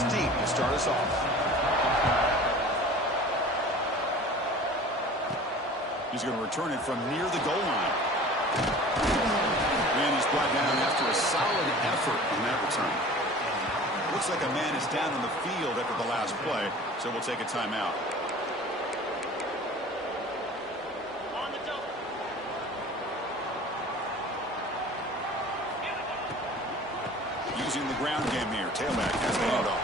this deep to start us off. He's going to return it from near the goal line. And he's brought down after a solid effort on that return. Looks like a man is down on the field after the last play, so we'll take a timeout. Using the ground game here. Tailback has the handoff.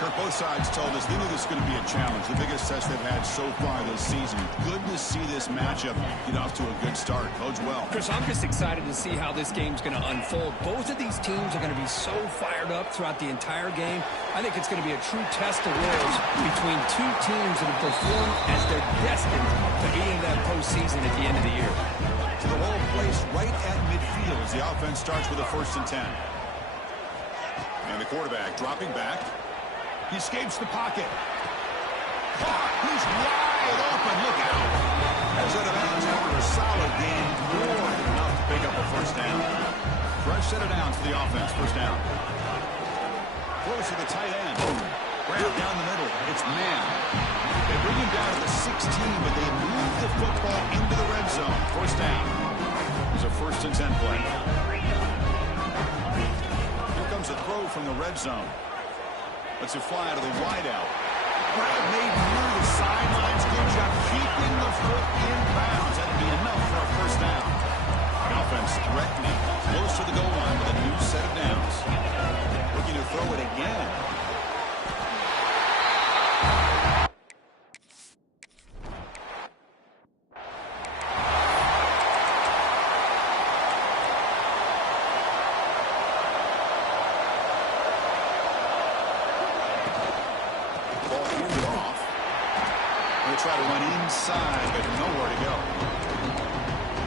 Kirk, both sides told us they knew this was going to be a challenge. The biggest test they've had so far this season. Good to see this matchup get off to a good start. Bodes well. Chris, I'm just excited to see how this game's going to unfold. Both of these teams are going to be so fired up throughout the entire game. I think it's going to be a true test of wills between two teams that have performed as they're destined to be in that postseason at the end of the year. To the whole place right at midfield as the offense starts with a 1st and 10. And the quarterback dropping back. He escapes the pocket. Caught. He's wide open. Look out. As out of bounds after a solid gain, more than enough to pick up a 1st down. Fresh set of downs for the offense. 1st down. Close to the tight end. Grab down the middle. It's man. They bring him down to the 16, but they move the football into the red zone. 1st down. It's a 1st and 10 play. Here comes a throw from the red zone. Let's it fly to the wideout. Grab made near the sidelines. Good job keeping the foot in bounds. That'll be enough for a 1st down. The offense threatening. Close to the goal line with a new set of downs. Looking to throw it again. Try to run inside, but nowhere to go.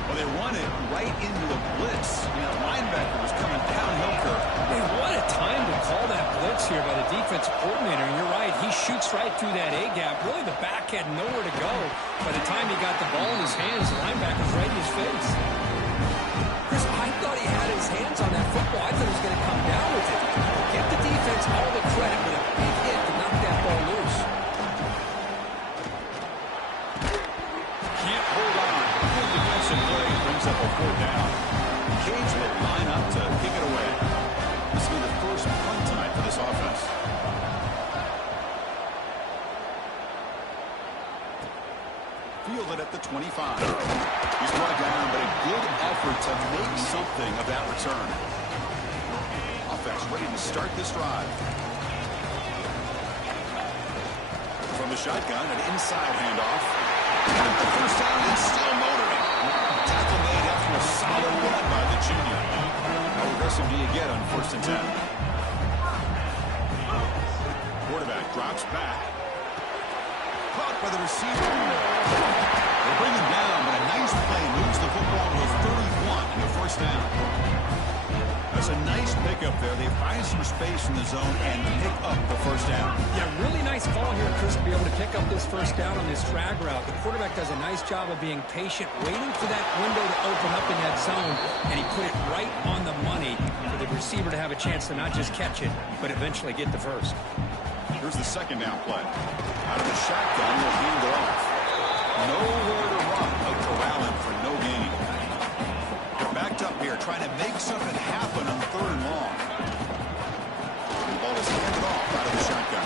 Well, they run it right into the blitz. The linebacker was coming downhill, Kirk. Hey, what a time to call that blitz here by the defensive coordinator. And you're right, he shoots right through that A-gap. Really, the back had nowhere to go. By the time he got the ball in his hands, the linebacker's right in his face. Chris, I thought he had his hands on that football. I thought he was going to come down with it. Give the defense all the credit with a big hit to knock that ball loose. Brings up a 4th down. Cage will line up to kick it away. This will be the first punt tonight for this offense. Fielded at the 25. He's brought down, but a good effort to make something of that return. Offense ready to start this drive. From the shotgun, an inside handoff. And the 1st down is still motoring. Tackle made after a solid run by the junior. How aggressive do you get on 1st and 10? Quarterback drops back. Caught by the receiver. They bring him down, but a nice play moves the football to the 31 in the 1st down. That's a nice pickup there. They find some space in the zone and pick up the 1st down. Yeah, really nice call here, Chris, to be able to pick up this 1st down on this drag route. The quarterback does a nice job of being patient, waiting for that window to open up in that zone, and he put it right on the money for the receiver to have a chance to not just catch it, but eventually get the 1st. Here's the 2nd down play. Out of the shotgun, they'll hand it off. Nowhere to run. Out corralling for no gain. They're backed up here, trying to make something happen on 3rd and long. The ball is handed off out of the shotgun.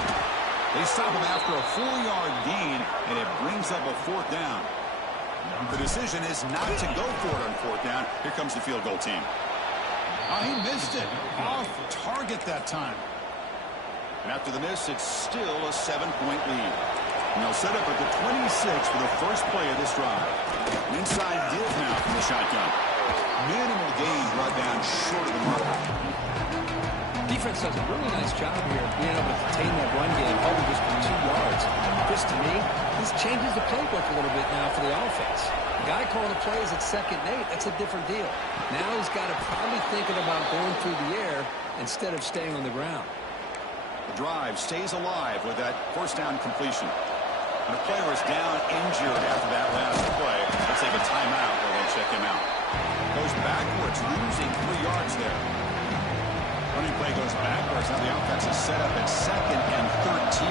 They stop him after a 4-yard gain, and it brings up a 4th down. The decision is not to go for it on 4th down. Here comes the field goal team. Oh, he missed it. Off target that time. And after the miss, it's still a 7-point lead. And they'll set up at the 26 for the first play of this drive. An inside give now from the shotgun. Minimal gain brought down short of the mark. Defense does a really nice job here being able to contain that run game, holding just for 2 yards. This, to me, this changes the playbook a little bit now for the offense. The guy calling the plays at 2nd and 8, that's a different deal. Now he's got to probably thinking about going through the air instead of staying on the ground. The drive stays alive with that 1st down completion. And the player is down injured after that last play. Let's take a timeout while they check him out. Goes backwards, losing 3 yards there. Running play goes backwards. Now the offense is set up at 2nd and 13.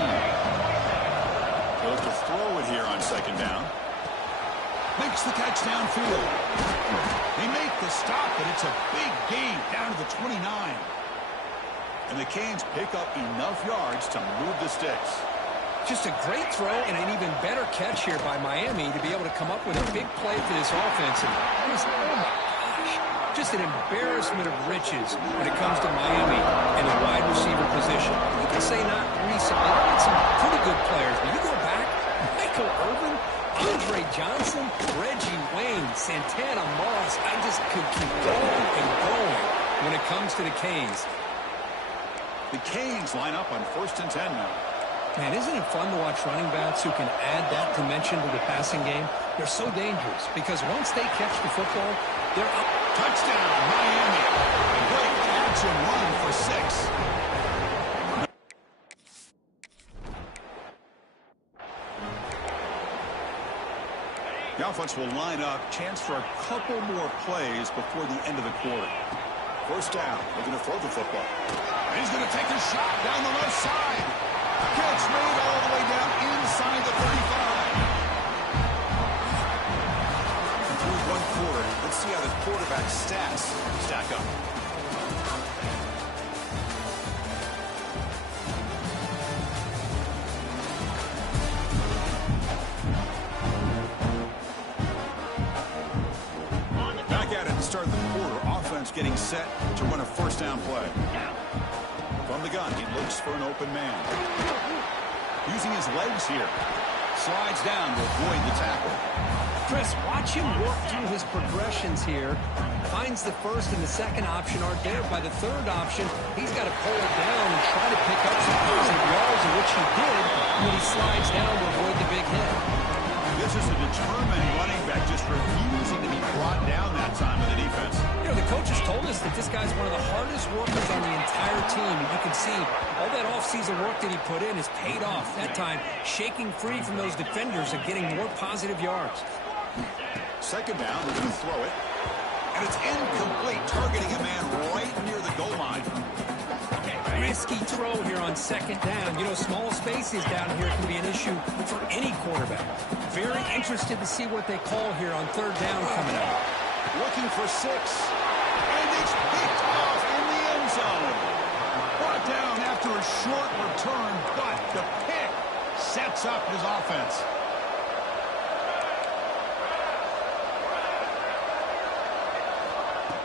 They look to throw it here on 2nd down. Makes the catch downfield. They make the stop, but it's a big gain down to the 29. And the Canes pick up enough yards to move the sticks. Just a great throw and an even better catch here by Miami to be able to come up with a big play for this offense. And oh my gosh, just an embarrassment of riches when it comes to Miami and the wide receiver position. You can say not recently, they had some pretty good players, but you go back, Michael Irvin, Andre Johnson, Reggie Wayne, Santana Moss. I just could keep going and going when it comes to the Canes. The Canes line up on 1st and 10 now. Man, isn't it fun to watch running backs who can add that dimension to the passing game? They're so dangerous because once they catch the football, they're up. Touchdown, Miami. A great catch and run for 6. The offense will line up. Chance for a couple more plays before the end of the quarter. 1st down. Looking to throw the football. And he's going to take a shot down the left side. Catch made all the way down inside the 35. Through 1 quarter, let's see how the quarterback's stats stack up. Back at it to start the quarter. Offense getting set to run a 1st down play. From the gun, he looks for an open man. Using his legs here. Slides down to avoid the tackle. Chris, watch him work through his progressions here. Finds the 1st and the 2nd option aren't there. By the 3rd option, he's got to pull it down and try to pick up some positive yards, of which he did when he slides down to avoid the big hit. This is a determined running back just refusing to be brought down that time of the defense. You know, the coaches told us that this guy's one of the hardest workers on the entire team. And you can see all that offseason work that he put in has paid off. That time, shaking free from those defenders and getting more positive yards. 2nd down, we're going to throw it. And it's incomplete, targeting a man right near the goal line. Risky throw here on 2nd down. You know, small spaces down here can be an issue for any quarterback. Very interested to see what they call here on 3rd down coming up. Looking for 6. And it's picked off in the end zone. Brought down after a short return, but the pick sets up his offense.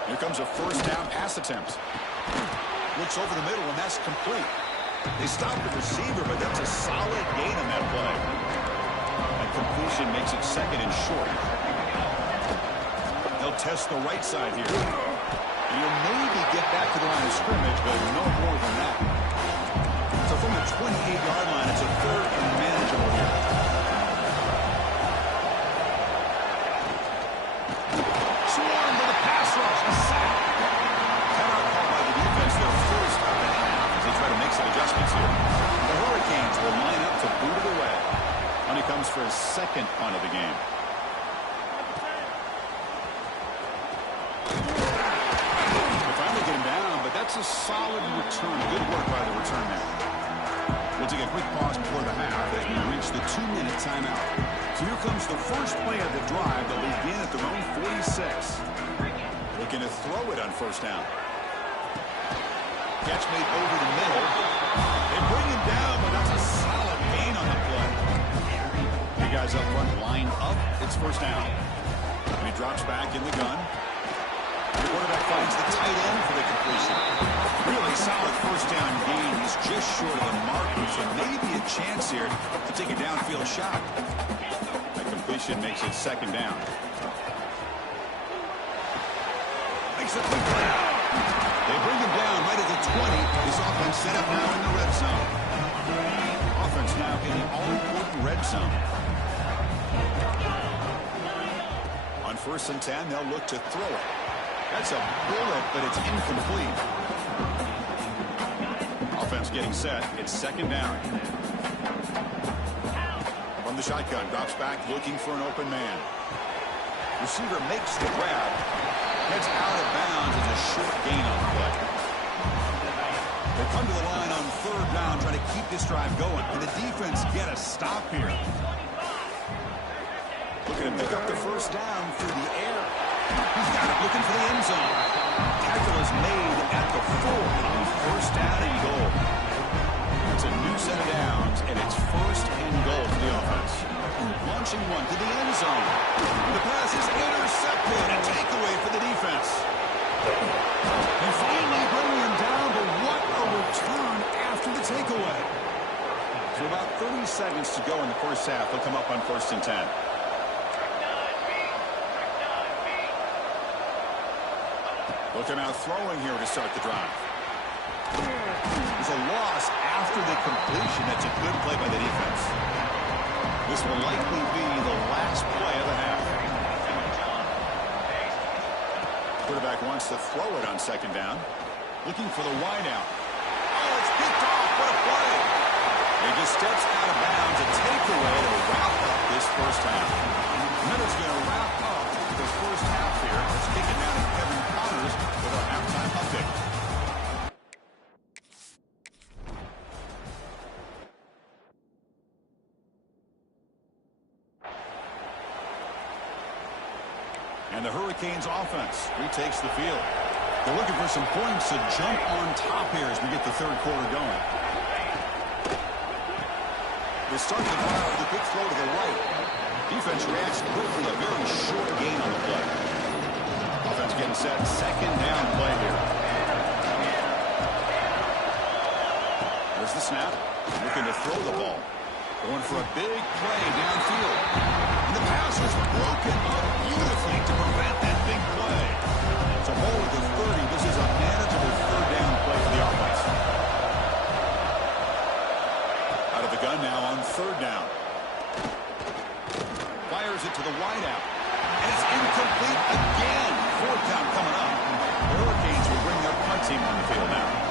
Here comes a 1st down pass attempt. Looks over the middle, and that's complete. They stop the receiver, but that's a solid gain on that play. That completion makes it 2nd and short. They'll test the right side here. You'll maybe get back to the line of scrimmage, but no more than that. So from the 28-yard line, it's a 3rd and manageable here. Swarm to the pass rush. A sack. Timeout call by the defense. Their 1st of the half as they try to make some adjustments here. The Hurricanes will line up to boot it away. And he comes for his 2nd punt of the game. They finally get him down, but that's a solid return. Good work by the return man. We'll take a quick pause before the half as we reach the 2-minute timeout. So here comes the first play of the drive. They'll begin at their own 46. Looking to throw it on 1st down. Catch made over the middle. They bring him down, but that's a solid gain on the play. You guys up front line up. It's 1st down. And he drops back in the gun. The quarterback finds the tight end for the completion. Really solid 1st down gain. He's just short of the marker, so maybe a chance here to take a downfield shot. That completion makes it 2nd down. Makes a quick play. They bring him down right at the 20. This offense set up now in the red zone. Offense now in the all-important red zone. On 1st and 10, they'll look to throw it. That's a bullet, but it's incomplete. Offense getting set. It's 2nd down. From the shotgun, drops back, looking for an open man. Receiver makes the grab. Gets out of bounds. It's a short gain on the play. They come to the line on third down, trying to keep this drive going. Can the defense get a stop here? Looking to pick up the first down through the air. He's got it, looking for the end zone. Tackle is made at the 4 on first down and goal. It's a new set of downs, and it's first and goal for the offense. Launching one to the end zone. The pass is intercepted. A takeaway for the defense. And finally bringing him down, but what a return after the takeaway. So about 30 seconds to go in the first half. They'll come up on 1st and 10. Looking out throwing here to start the drive. There's a loss after the completion. That's a good play by the defense. This will likely be the last play of the half. Quarterback wants to throw it on 2nd down. Looking for the wideout. Oh, it's picked off. What a play. He just steps out of bounds. A takeaway to wrap up this first half. Minutes going to wrap up the first half here. Let's kick it down to Kevin Connors with our halftime update. And the Hurricanes offense retakes the field. They're looking for some points to jump on top here as we get the third quarter going. They start the drive with a quick throw to the right. Defense reacts quickly, a very short gain on the play. Offense getting set, 2nd down play here. There's the snap. Looking to throw the ball. Going for a big play downfield. And the pass was broken up beautifully to prevent that big play. It's a ball at the 30. This is a manageable 3rd down play for the offense. Out of the gun now on 3rd down. Fires it to the wideout. And it's incomplete again. 4th down coming up. The Hurricanes will bring their punt team on the field now.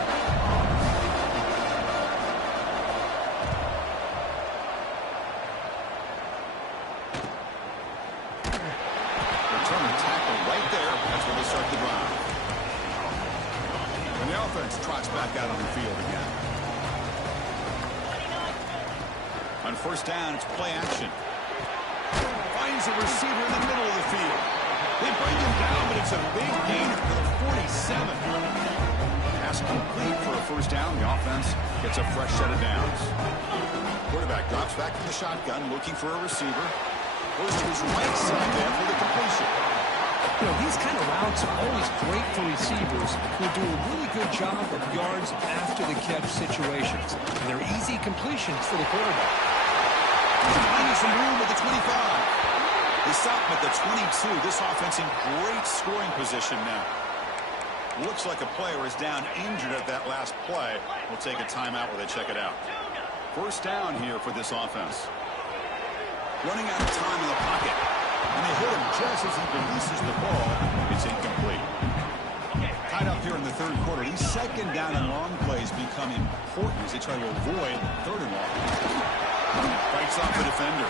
Return and tackle right there. That's where they start the drive. And the offense trots back out on the field again. On 1st down, it's play action. Finds a receiver in the middle of the field. They bring him down, but it's a big gain for the 47. Pass complete for a 1st down. The offense gets a fresh set of downs. Quarterback drops back to the shotgun, looking for a receiver. Goes to his right side there for the completion. You know, these kind of routes are always great for receivers who do a really good job of yards after the catch situations. And they're easy completions for the quarterback. Finding some room at the 25. They stop him at the 22. This offense in great scoring position now. Looks like a player is down injured at that last play. We'll take a timeout where they check it out. 1st down here for this offense. Running out of time in the pocket. And they hit him just as he releases the ball. It's incomplete. Tied up here in the 3rd quarter. These 2nd down and long plays become important as they try to avoid 3rd and long. Fights off the defender.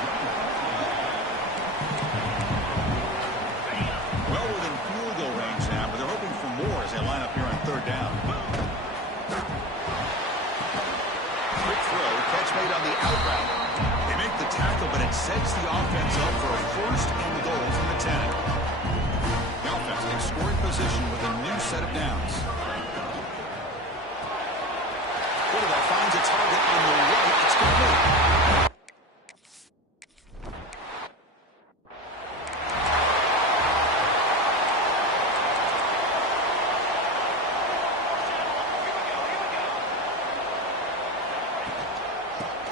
Well within field goal range now, but they're hoping for more as they line up here on 3rd down. Quick throw, catch made on the out route. They make the tackle, but it sets the offense up for a 1st and goal from the 10. The offense in scoring position with a new set of downs. Quarterback finds a target on the right. It's complete.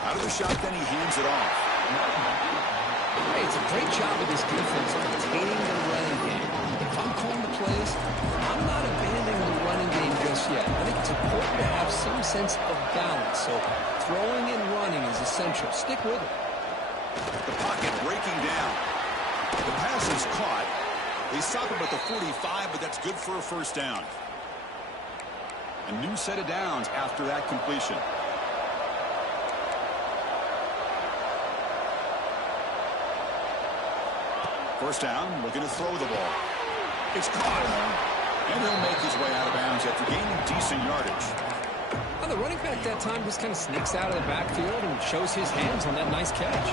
Out of the shotgun, he hands it off. Hey, it's a great job of this defense of containing the running game. If I'm calling the plays, I'm not abandoning the running game just yet. I think it's important to have some sense of balance. So throwing and running is essential. Stick with it. The pocket breaking down. The pass is caught. They stop him at the 45, but that's good for a 1st down. A new set of downs after that completion. First down, looking to throw the ball. It's caught. And he'll make his way out of bounds after gaining decent yardage. I The running back that time just kind of sneaks out of the backfield and shows his hands on that nice catch.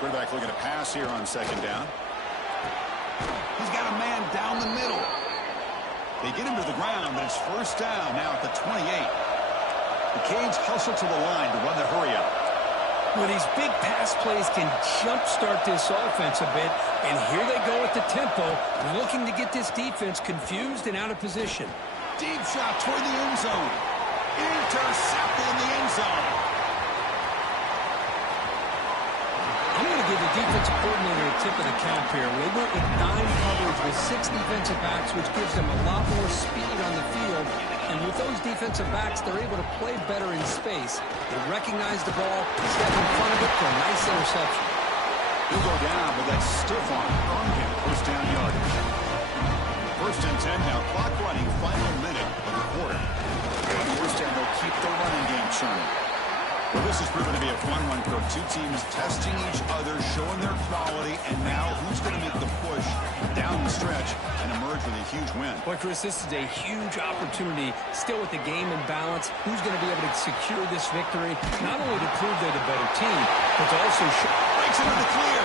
Quarterback looking to pass here on second down. He's got a man down the middle. They get him to the ground, but it's first down now at the 28. The Canes hustle to the line to run the hurry up. Well, these big pass plays can jumpstart this offense a bit, and here they go at the tempo, looking to get this defense confused and out of position. Deep shot toward the end zone. Intercepted in the end zone. I'm going to give the defensive coordinator a tip of the cap here. They went with 9 coverage with 6 defensive backs, which gives them a lot more speed on the field. And with those defensive backs, they're able to play better in space. They recognize the ball, step in front of it for a nice interception. He'll go down with that stiff arm. Earned him first down yardage. First and 10 now. Clock running. Final minute of the quarter. First down, they'll keep the running game churning. Well, this has proven to be a fun one for two teams testing each other, showing their quality, and now who's going to make the push down the stretch and emerge with a huge win. Boy, Chris, this is a huge opportunity. Still with the game in balance, who's going to be able to secure this victory, not only to prove they're the better team, but to also show... Breaks into the clear.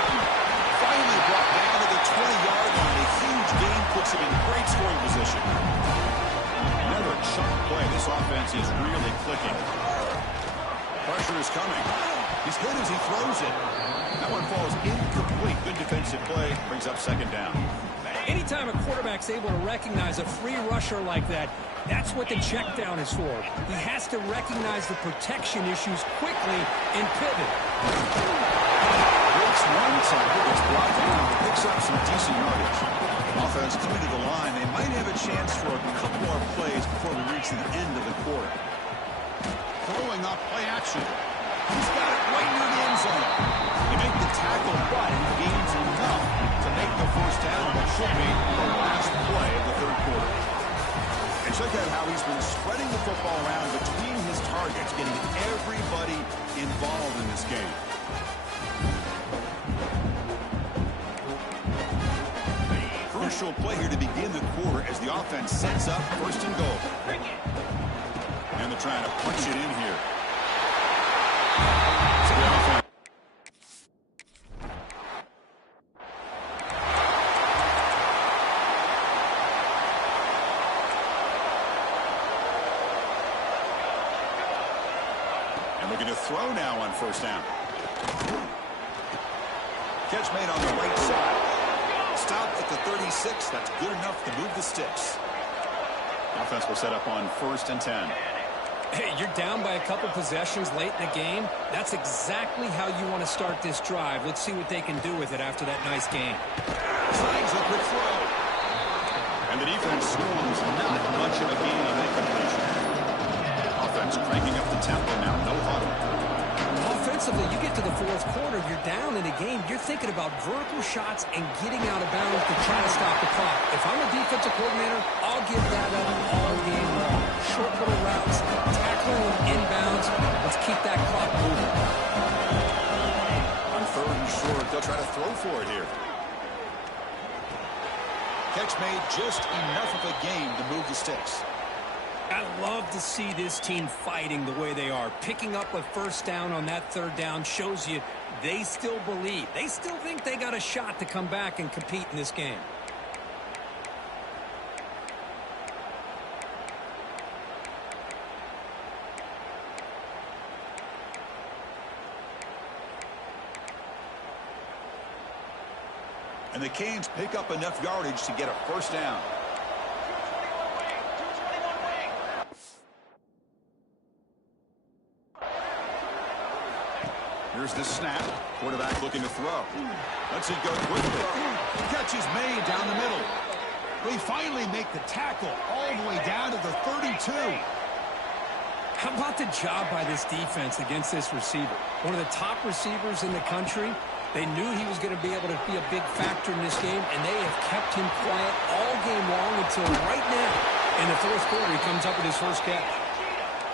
Finally brought down to the 20-yard line. A huge gain puts him in great scoring position. Another chunk play. This offense is really clicking. Pressure is coming. He's hit as he throws it. That one falls incomplete. Good defensive play. Brings up second down. Anytime a quarterback's able to recognize a free rusher like that, that's what the check down is for. He has to recognize the protection issues quickly and pivot. Breaks one tackle, gets brought down, but picks up some decent yardage. Offense coming to the line. They might have a chance for a couple more plays before we reach the end of the quarter. Throwing up play action. He's got it right near the end zone. They make the tackle, but he gains enough to make the first down. That should be the last play of the third quarter. And check out how he's been spreading the football around between his targets, getting everybody involved in this game. Crucial play here to begin the quarter as the offense sets up first and goal. And they're trying to punch it in here. So the offense. And looking to throw now on first down. Catch made on the right side. Stopped at the 36. That's good enough to move the sticks. Offense will set up on first and 10. Hey, you're down by a couple possessions late in the game. That's exactly how you want to start this drive. Let's see what they can do with it after that nice game. Tries a quick throw. And the defense scores not much of a gain on that completion. Offense cranking up the tempo now. No huddle. Offensively, you get to the fourth quarter, you're down in a game. You're thinking about vertical shots and getting out of bounds to try to stop the clock. If I'm a defensive coordinator, I'll give that up all game long. Short little routes, tackling them inbounds. Let's keep that clock moving. On third and short, they'll try to throw for it here. Catch made just enough of a game to move the sticks. I love to see this team fighting the way they are. Picking up a first down on that third down shows you they still believe. They still think they got a shot to come back and compete in this game. And the Canes pick up enough yardage to get a first down. Here's the snap. Quarterback looking to throw. Lets it go quickly. Catch is made down the middle. They finally make the tackle all the way down to the 32. How about the job by this defense against this receiver? One of the top receivers in the country. They knew he was going to be able to be a big factor in this game, and they have kept him quiet all game long until right now. In the fourth quarter, he comes up with his first catch.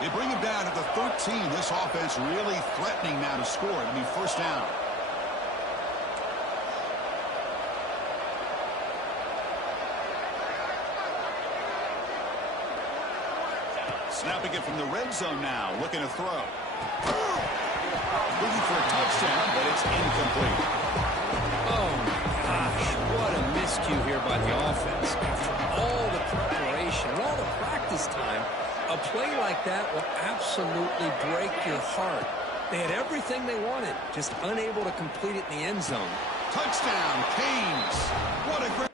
They bring him down to the 13. This offense really threatening now to score. It'll be first down. Snapping it from the red zone now. Looking to throw. Looking for a touchdown, but it's incomplete. Oh, my gosh. What a miscue here by the offense. After all the preparation and all the practice time, a play like that will absolutely break your heart. They had everything they wanted, just unable to complete it in the end zone. Touchdown, Canes. What a great...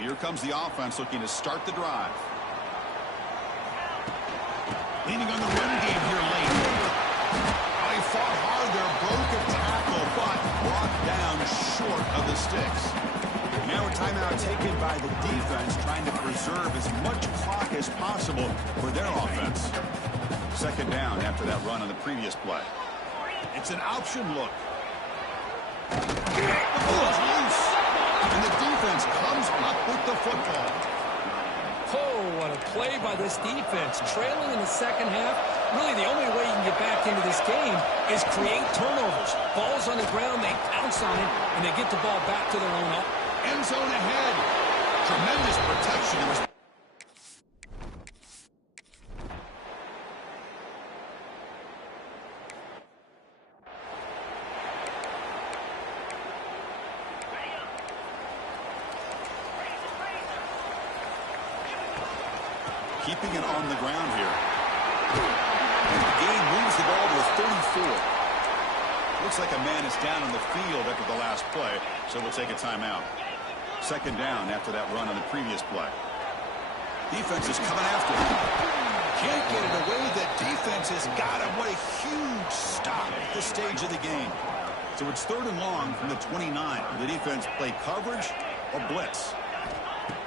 Here comes the offense looking to start the drive. Leaning on the run game here late. Oh, he fought hard there, broke a tackle, but brought down short of the sticks. Now a timeout taken by the defense, trying to preserve as much clock as possible for their offense. Second down after that run on the previous play. It's an option look. The ball is loose. And the defense comes up with the football. Oh, what a play by this defense. Trailing in the second half. Really, the only way you can get back into this game is create turnovers. Ball's on the ground, they pounce on it, and they get the ball back to their own end zone ahead. Tremendous protection. Keeping it on the ground here. The game moves the ball to a 34. Looks like a man is down on the field after the last play, so we'll take a timeout. Second down after that run on the previous play. Defense is coming after him. Can't get it away. The defense has got him. What a huge stop at this stage of the game. So it's third and long from the 29. The defense play coverage or blitz.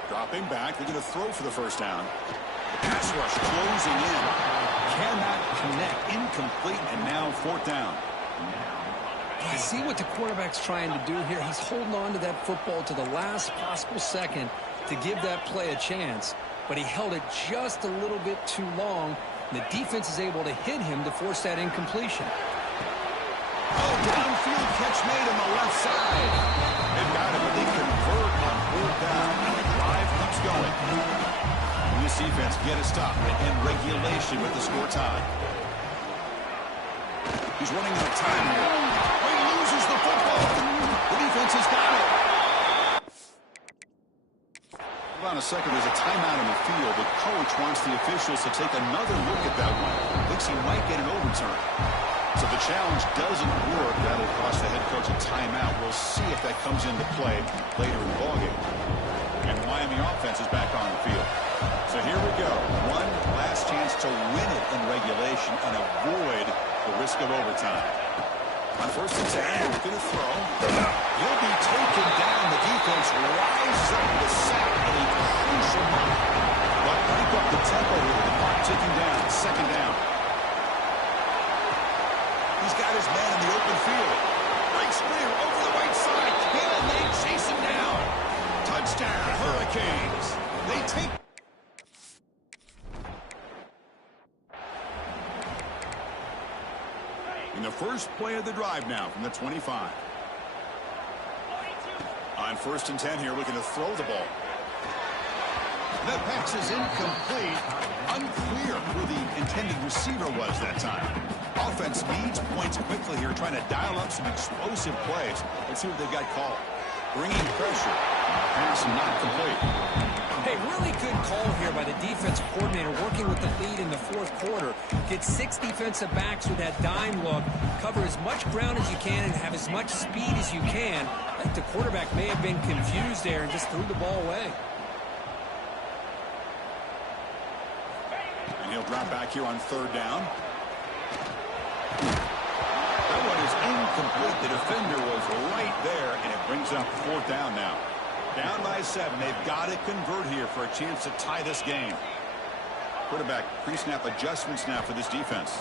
Dropping back. They're going to throw for the first down. Pass rush closing in. Cannot connect. Incomplete, and now fourth down. You see what the quarterback's trying to do here? He's holding on to that football to the last possible second to give that play a chance. But he held it just a little bit too long. And the defense is able to hit him to force that incompletion. Oh, downfield catch made on the left side. They've got it, but they convert on fourth down. And the drive keeps going. This defense get a stop and regulation with the score tie. He's running out of time here. Oh, he loses the football. The defense has got it. Hold on a second. There's a timeout in the field. The coach wants the officials to take another look at that one. Thinks he might get an overturn. So the challenge doesn't work. That'll cost the head coach a timeout. We'll see if that comes into play later in the ballgame. And the Miami offense is back on the field. So here we go. One last chance to win it in regulation and avoid the risk of overtime. On first and 10, he's going to throw. He'll be taken down. The defense rises up the sack at a crucial moment. But break up the tempo here with the clock ticking down. Second down. He's got his man in the open field. Right clear over the right side. Can they chase him down? Touchdown, Hurricanes. They take... In the first play of the drive now from the 25. On first and 10 here, looking to throw the ball. That pass is incomplete. Unclear who the intended receiver was that time. Offense needs points quickly here, trying to dial up some explosive plays. Let's see what they've got called. Bringing pressure. Pass not complete. Hey, really good call here by the defensive coordinator, working with the lead in the fourth quarter. Get 6 defensive backs with that dime look. Cover as much ground as you can and have as much speed as you can. I think the quarterback may have been confused there and just threw the ball away. And he'll drop back here on third down. That one is incomplete. The defender was right there, and it brings up fourth down now. Down by 7. They've got to convert here for a chance to tie this game. Quarterback pre-snap adjustments now for this defense.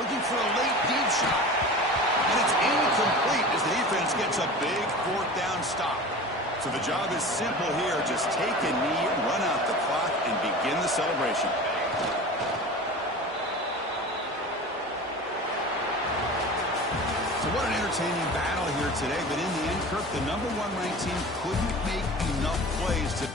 Looking for a late deep shot. And it's incomplete as the defense gets a big fourth down stop. So the job is simple here. Just take a knee, run out the clock, and begin the celebration. So what an entertaining battle here today. But in the end, Kirk, the #1 ranked team couldn't make enough plays to...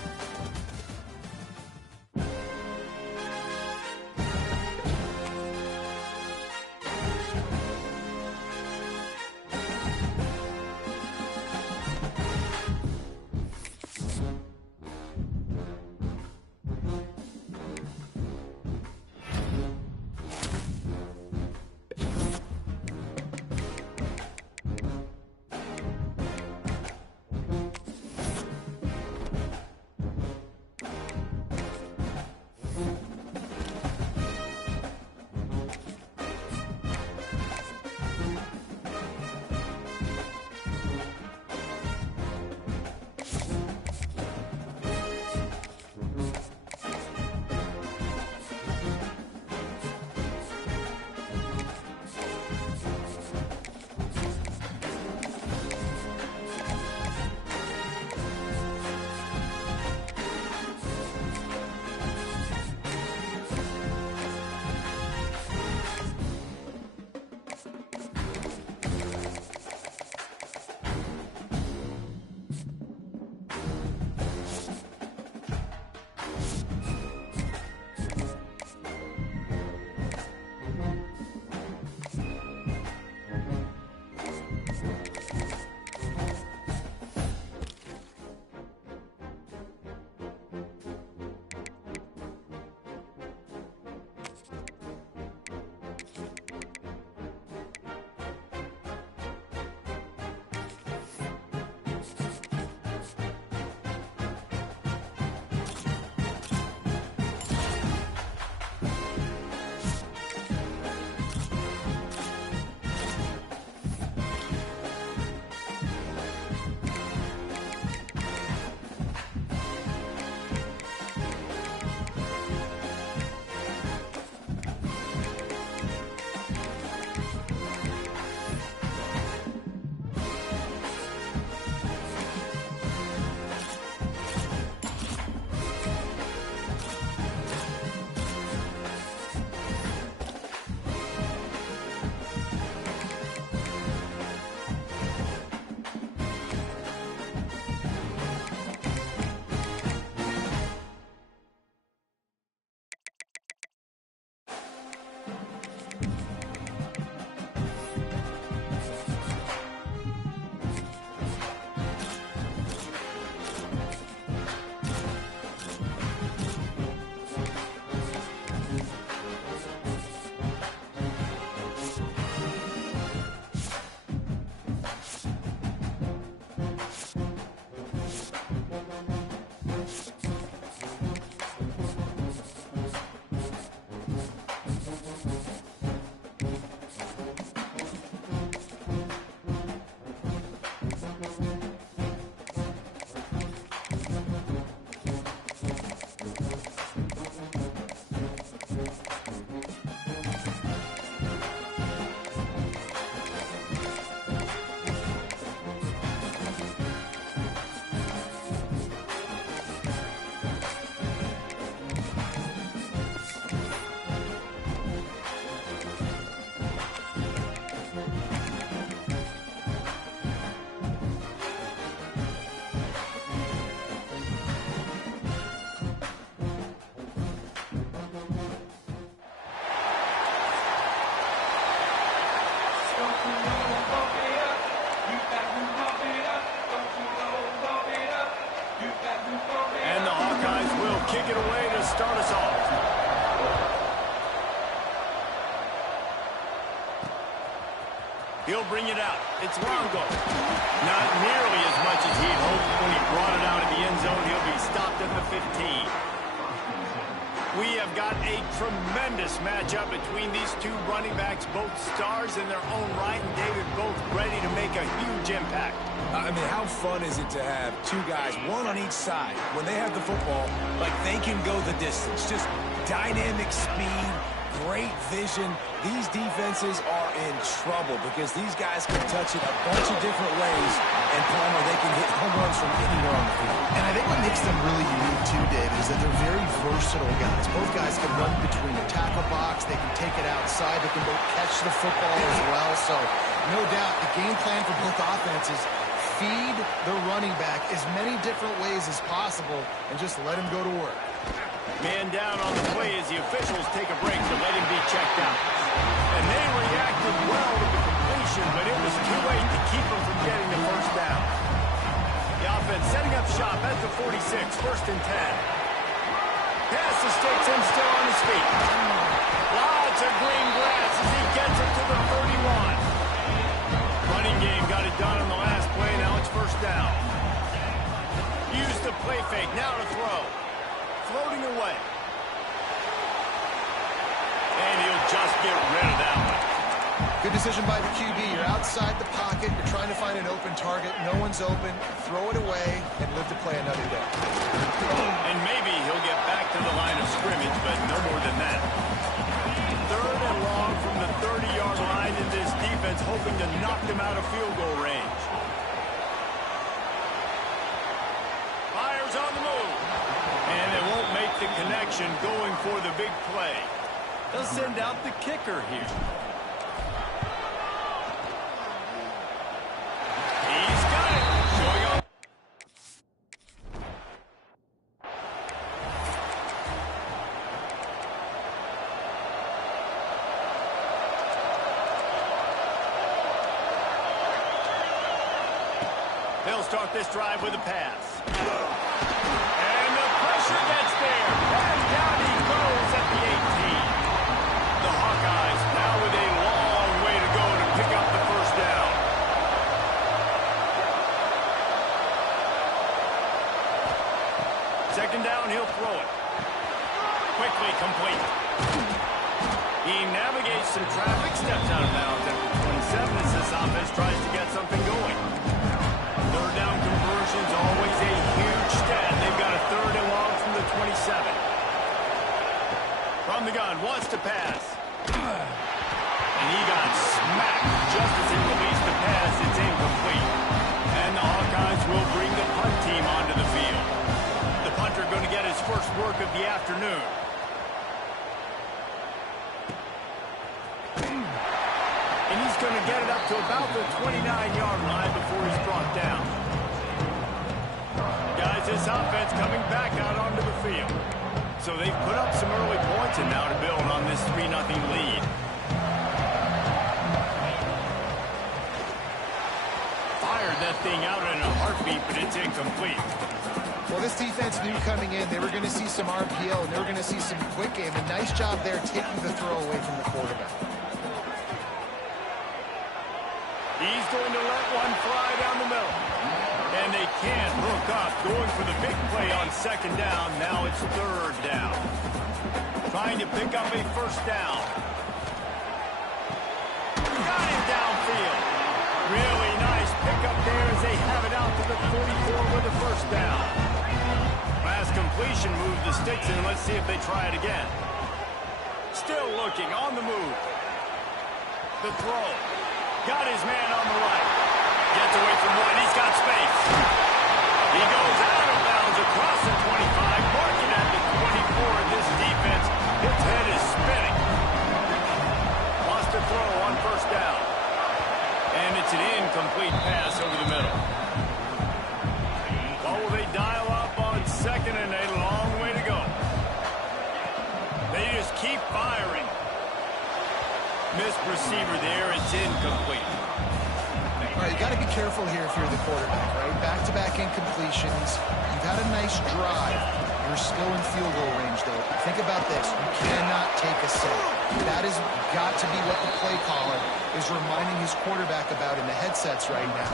kick it away to start us off. He'll bring it out. It's Longo. Not nearly as much as he'd hoped when he brought it out in the end zone. He'll be stopped at the 15. We have got a tremendous matchup between these two running backs, both stars in their own right, and David, both ready to make a huge impact. I mean, how fun is it to have two guys, one on each side, when they have the football, like they can go the distance. Just dynamic speed, great vision. These defenses are in trouble because these guys can touch it a bunch of different ways, and Palmer, they can hit home runs from anywhere on the field. And I think what makes them really unique too, David, is that they're very versatile guys. Both guys can run between the tackle box. They can take it outside. They can both catch the football as well. So, no doubt, the game plan for both offenses, feed the running back as many different ways as possible and just let him go to work. Man down on the play as the officials take a break to let him be checked out. And they reacted well to the completion, but it was too late to keep him from getting the first down. The offense setting up shop at the 46, 1st and 10. Pass to sticks him still on his feet. Lots of green grass as he gets it to the 31. Running game got it done on the last play. Now it's 1st down. Use the play fake. Now to throw. Floating away. And he'll just get rid of that one. Good decision by the QB. You're outside the pocket. You're trying to find an open target. No one's open. Throw it away and live to play another day. And maybe he'll get back to the line of scrimmage, but no more than that. 3rd and long from the 30-yard line in this defense, hoping to knock them out of field goal range. Fires on the move. And they won't make the connection going for the big play. They'll send out the kicker here. He's got it. Showing up. They'll start this drive with a pass. And the pressure gets there. And down he goes at the 18. The Hawkeyes now with a long way to go to pick up the 1st down. Second down, he'll throw it. Quickly complete. He navigates some traffic, steps out of bounds at the 27 as this offense tries to get something going. 3rd down conversion's always a huge stat. They've got a 3rd and long from the 27. From the gun, wants to pass. And he got smacked just as he released the pass. It's incomplete. And the Hawkeyes will bring the punt team onto the field. The punter going to get his first work of the afternoon. And he's going to get it up to about the 29-yard line before he's brought down. Guys, this offense coming back out onto the field. So they've put up some early points and now to build on this 3-0 lead. Fired that thing out in a heartbeat, but it's incomplete. Well, this defense knew coming in they were going to see some RPO and they were going to see some quick game. A nice job there taking the throw away from the quarterback. He's going to let one fly down the middle. And they can't hook up. Going for the big play on 2nd down. Now it's 3rd down. Trying to pick up a 1st down. Got it downfield. Really nice pickup there as they have it out to the 44 with the 1st down. Last completion moved the sticks in. Let's see if they try it again. Still looking on the move. The throw. Got his man on the right. Gets away from one. He's got space. He goes out of bounds across the 25. Marking at the 24. This defense, its head is spinning. Lost a throw on 1st down. And it's an incomplete pass over the middle. What will they dial up on 2nd and a long way to go? They just keep firing. Missed receiver there. It's incomplete. All right, you got to be careful here if you're the quarterback, right? Back-to-back incompletions. You've had a nice drive. You're still in field goal range, though. Think about this. You cannot take a sack. That has got to be what the play caller is reminding his quarterback about in the headsets right now.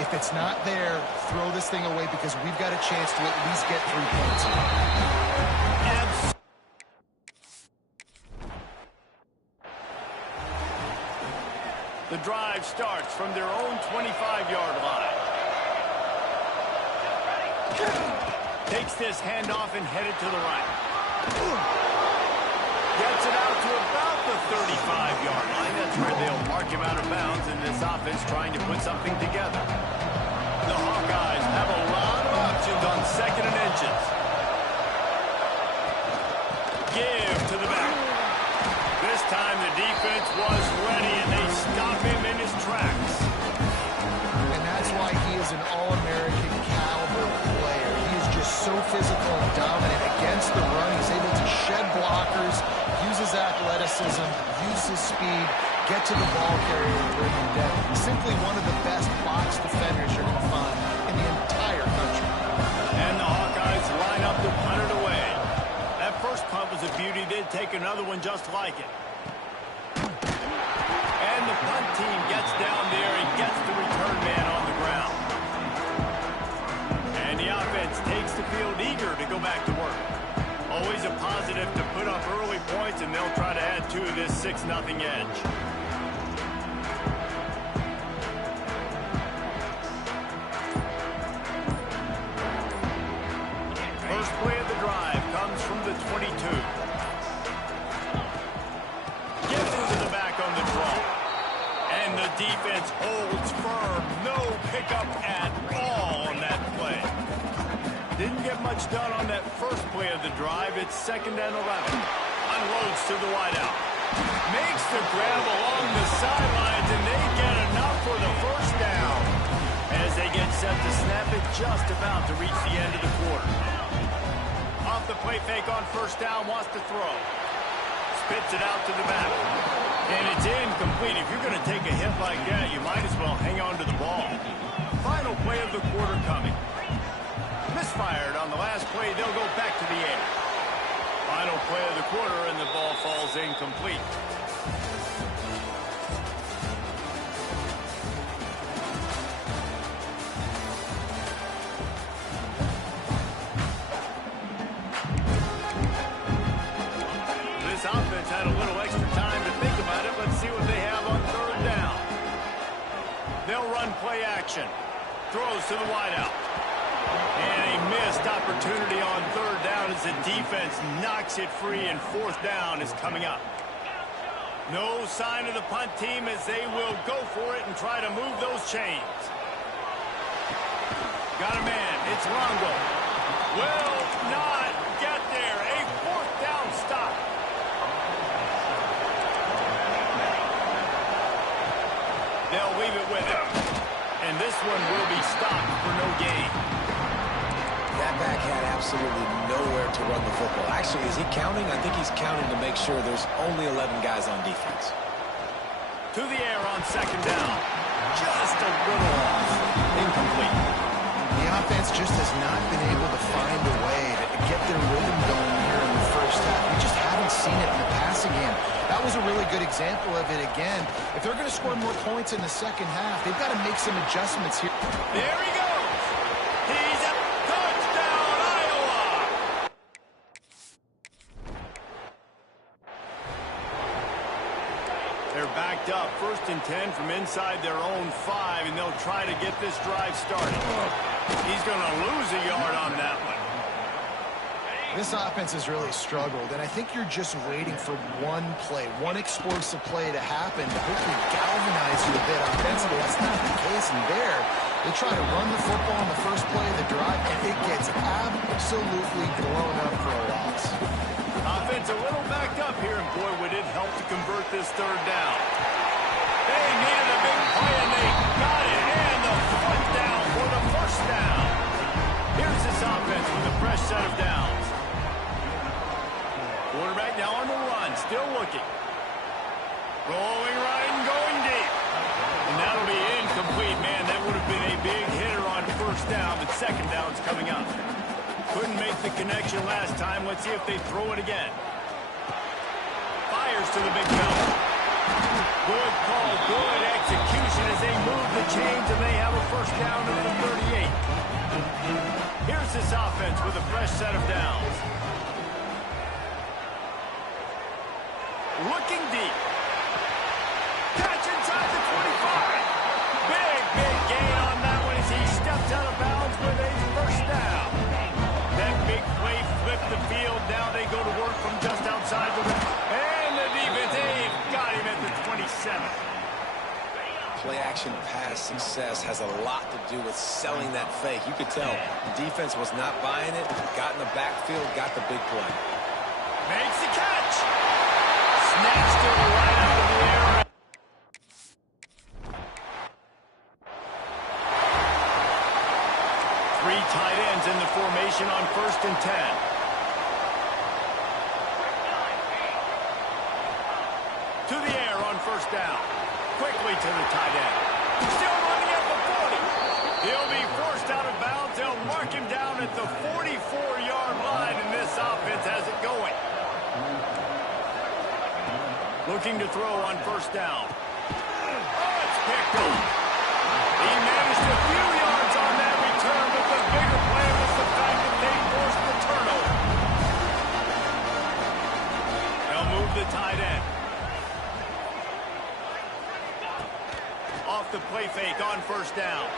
If it's not there, throw this thing away because we've got a chance to at least get 3 points. The drive starts from their own 25-yard line. Takes this handoff and headed to the right. Gets it out to about the 35-yard line. That's where they'll mark him out of bounds in this offense trying to put something together. The Hawkeyes have a lot of options on 2nd and inches. Give to the back. This time the defense was ready, and they stop him in his tracks. And that's why he is an All-American caliber player. He is just so physical and dominant against the run. He's able to shed blockers, use his athleticism, use his speed, get to the ball carrier and bring him down. He's simply one of the best box defenders you're going to find in the entire country. And the Hawkeyes line up to punt it away. That first punt was a beauty. They'd take another one just like it. And the punt team gets down there and gets the return man on the ground. And the offense takes the field eager to go back to work. Always a positive to put up early points, and they'll try to add to this 6-0 edge. First play of the drive comes from the 22. Gets into the back on the draw. And the defense holds firm. No pickup at all on that play. Didn't get much done on that first play of the drive. It's 2nd and 11. Unloads to the wideout. Makes the grab along the sidelines, and they get enough for the first down. As they get set to snap it, just about to reach the end of the quarter. Off the play fake on first down, wants to throw. Spits it out to the back. And it's incomplete. If you're going to take a hit like that, you might as well hang on to the ball. Final play of the quarter coming. Misfired on the last play. They'll go back to the air. Final play of the quarter, and the ball falls incomplete. This offense had a little extra time to think about it. Let's see what they have on 3rd down. They'll run play action. Throws to the wideout. And a missed opportunity on 3rd down as the defense knocks it free, and 4th down is coming up. No sign of the punt team as they will go for it and try to move those chains. Got a man. It's Longo. Will not get there. A 4th down stop. They'll leave it with him. And this one will be stopped for no gain. That back had absolutely nowhere to run the football. Actually, is he counting? I think he's counting to make sure there's only 11 guys on defense. To the air on 2nd down. Just a little off. Incomplete. The offense just has not been able to find a way to get their rhythm going here in the first half. We just haven't seen it in the passing game. That was a really good example of it again. If they're going to score more points in the second half, they've got to make some adjustments here. There he goes. He's a touchdown, Iowa. They're backed up. 1st and 10 from inside their own 5, and they'll try to get this drive started. He's going to lose a yard on that one. This offense has really struggled, and I think you're just waiting for one play, one explosive play to happen to hopefully galvanize you a bit offensively. That's not the case, and there, they try to run the football on the first play of the drive, and it gets absolutely blown up for a loss. Offense a little backed up here, and boy, would it help to convert this 3rd down. They needed a big play, and they got it, and the 4th down for the 1st down. Here's this offense with a fresh set of downs. Quarterback now on the run, still looking. Rolling right and going deep. And that'll be incomplete, man. That would have been a big hitter on 1st down, but 2nd down's coming up. Couldn't make the connection last time. Let's see if they throw it again. Fires to the big fella. Good call, good execution as they move the chains, and they have a 1st down on the 38. Here's this offense with a fresh set of downs. Looking deep. Catch inside the 25. Big gain on that one as he steps out of bounds with a 1st down. That big play flipped the field. Now they go to work from just outside the rim. 7. Play-action pass success has a lot to do with selling that fake. You could tell the defense was not buying it, got in the backfield, got the big play. Makes the catch. Snatched it right out of the air. Three tight ends in the formation on 1st and 10. To the air on 1st down. Quickly to the tight end. Still running at the 40. He'll be forced out of bounds. They'll mark him down at the 44-yard line, and this offense has it going. Looking to throw on 1st down. Oh, it's picked up. He managed a few yards on that return, but the bigger play was the fact that they forced the turnover. They'll move the tight end. Off the play fake on 1st down.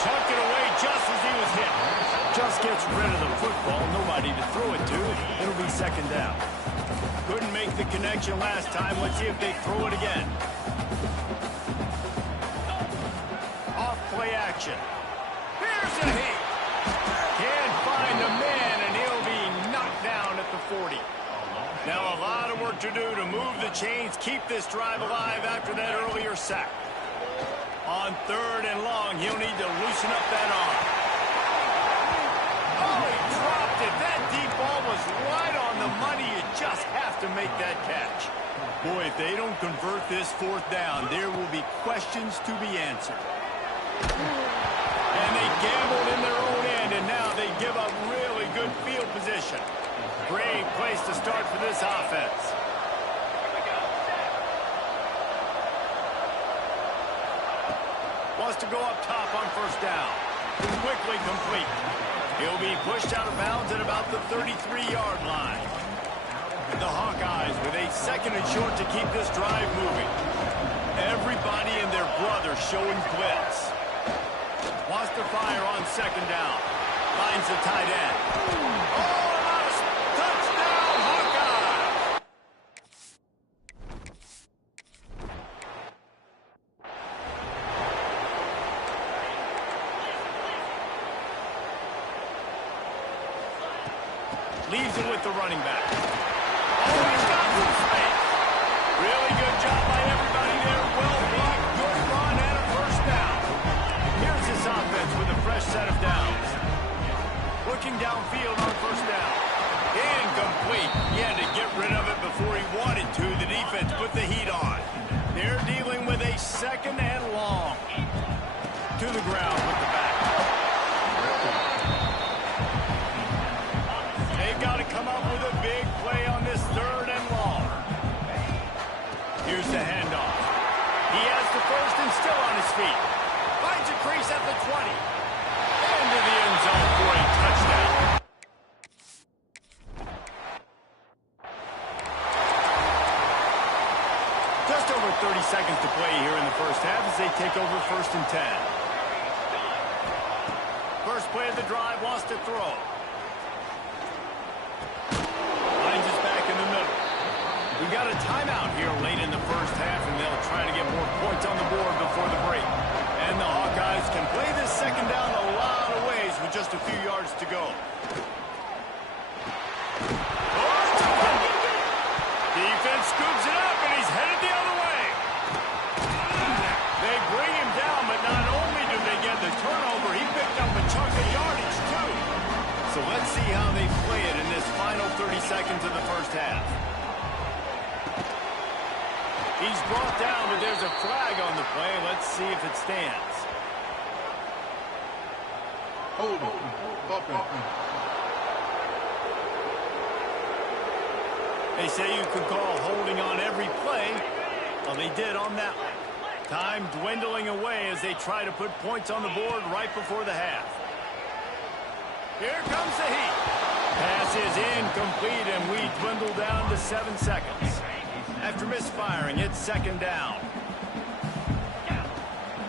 Chucked it away just as he was hit. Just gets rid of the football. Nobody to throw it to. It'll be 2nd down. Couldn't make the connection last time. Let's see if they throw it again. Off play action. Here's a hit. Can't find the man, and he'll be knocked down at the 40. Now a lot of work to do to move the chains, keep this drive alive after that earlier sack. On 3rd and long, he'll need to loosen up that arm. Oh, he dropped it. That deep ball was right on the money. You just have to make that catch. Boy, if they don't convert this 4th down, there will be questions to be answered. And they gambled in their own end, and now they give up really good field position. Great place to start for this offense. Wants to go up top on 1st down. Quickly complete. He'll be pushed out of bounds at about the 33-yard line. The Hawkeyes with a 2nd and short to keep this drive moving. Everybody and their brother showing blitz. Wants to fire on 2nd down. Finds the tight end. Oh, touchdown, Hawkeye! Leaves it with the running back. Oh, he's got some space. Really good job by everybody there. Well blocked, good run, and a 1st down. Here's this offense with a fresh set of downs. Looking downfield on 1st down. Incomplete. He had to get rid of it before he wanted to. The defense put the heat on. They're dealing with a 2nd and long. To the ground with the back. They've got to come up with a big play on this 3rd and long. Here's the handoff. He has the 1st and still on his feet. Finds a crease at the 20. Into the end zone for a touchdown. Just over 30 seconds to play here in the 1st half as they take over 1st and 10. First play of the drive, wants to throw. Lines is back in the middle. We got a timeout here late in the 1st half, and they'll try to get more points on the board before the break. And the Hawkeyes can play this 2nd down a lot of ways with just a few yards to go. Defense scoops it up, and he's headed the other way. They bring him down, but not only do they get the turnover, he picked up a chunk of yardage, too. So let's see how they play it in this final 30 seconds of the 1st half. He's brought down, but there's a flag on the play. Let's see if it stands. Hold on. They say you could call holding on every play. Well, they did on that one. Time dwindling away as they try to put points on the board right before the half. Here comes the heat. Pass is incomplete, and we dwindle down to 7 seconds. After misfiring, it's 2nd down.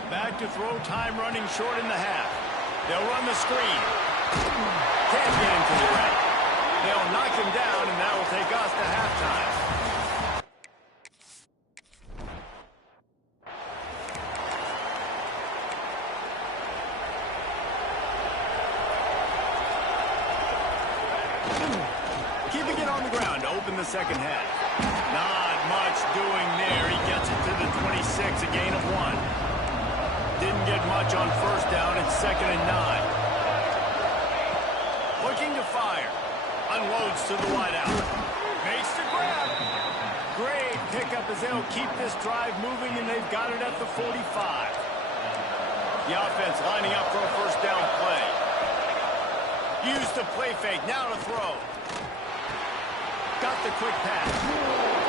Back to throw, time running short in the half. They'll run the screen. Can't get him to the ground. They'll knock him down, and that will take us to halftime. Keeping it on the ground to open the second half. Not much doing there. He gets it to the 26, a gain of 1. Didn't get much on first down. It's 2nd and 9. Looking to fire. Unloads to the wideout. Makes the grab. Great pickup as they'll keep this drive moving, and they've got it at the 45. The offense lining up for a first down play. Use the play fake. Now to throw. Got the quick pass.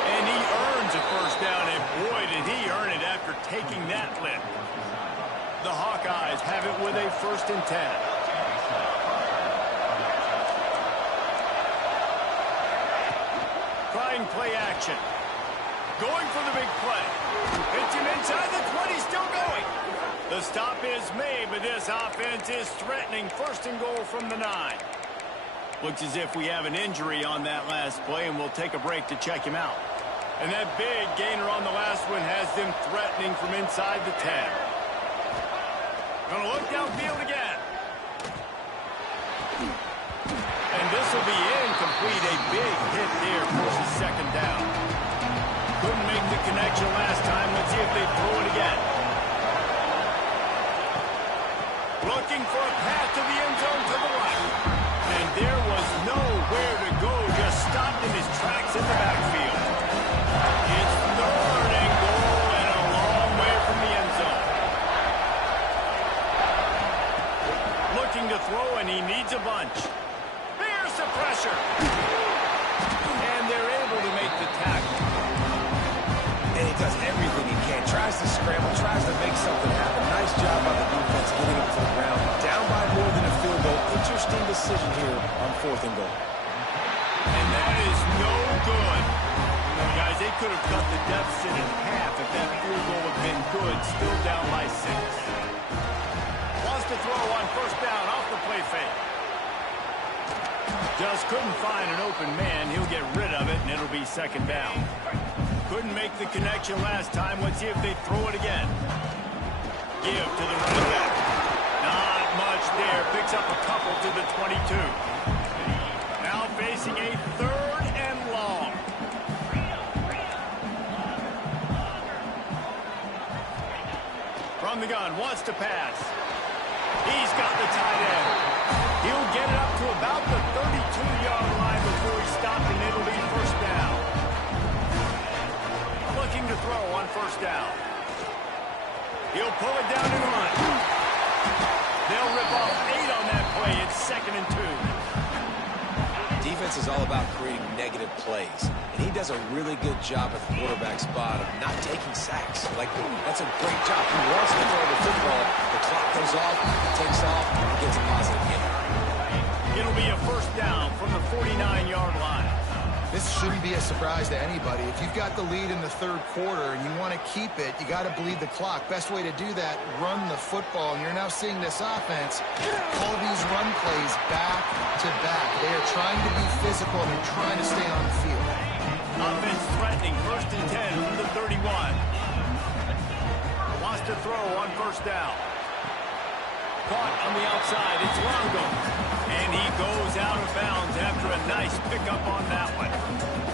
And he earns a first down, and boy, did he earn it after taking that lift. The Hawkeyes have it with a 1st and 10. Trying play action. Going for the big play. Hits him inside the 20, still going. The stop is made, but this offense is threatening 1st and goal from the 9. Looks as if we have an injury on that last play, and we'll take a break to check him out. And that big gainer on the last one has them threatening from inside the 10. Gonna look downfield again. And this will be incomplete. A big hit there forces 2nd down. Couldn't make the connection last time. Let's see if they throw it again. Looking for a path to the end zone to the right. And there was nowhere to go. Just stopped in his tracks in the backfield. It's 3rd and goal and a long way from the end zone. Looking to throw, and he needs a bunch. There's the pressure. And they're able to make the tackle. And he does everything he can. Tries to scramble, tries to make something happen. Nice job by the defense getting him to the ground. Down by more than a field goal. Interesting decision here on 4th and goal. And that is no good. You know, guys, they could have cut the deficit in half if that field goal had been good. Still down by 6. Wants to throw on first down off the play fake. Just couldn't find an open man. He'll get rid of it, and it'll be 2nd down. Couldn't make the connection last time. Let's see if they throw it again. Give to the running back. Not much there. Picks up a couple to the 22. Now facing a 3rd and long. From the gun, wants to pass. He's got the tight end. He'll get it up to about the 32-yard line before he's stopped, and it'll be 1st down. Looking to throw on 1st down. He'll pull it down and run. They'll rip off 8 on that play. It's 2nd and 2. Defense is all about creating negative plays, and he does a really good job at the quarterback spot of not taking sacks. Like, that's a great job. He wants to throw the football. The clock goes off, he takes off, and gets a positive gain. It'll be a 1st down from the 49-yard line. This shouldn't be a surprise to anybody. If you've got the lead in the 3rd quarter and you want to keep it, you got to bleed the clock. Best way to do that, run the football. And you're now seeing this offense call these run plays back to back. They are trying to be physical, and they're trying to stay on the field. Offense threatening 1st and 10 from the 31. Wants to throw on 1st down. Caught on the outside. It's Longo. And he goes out of bounds after a nice pickup on that one.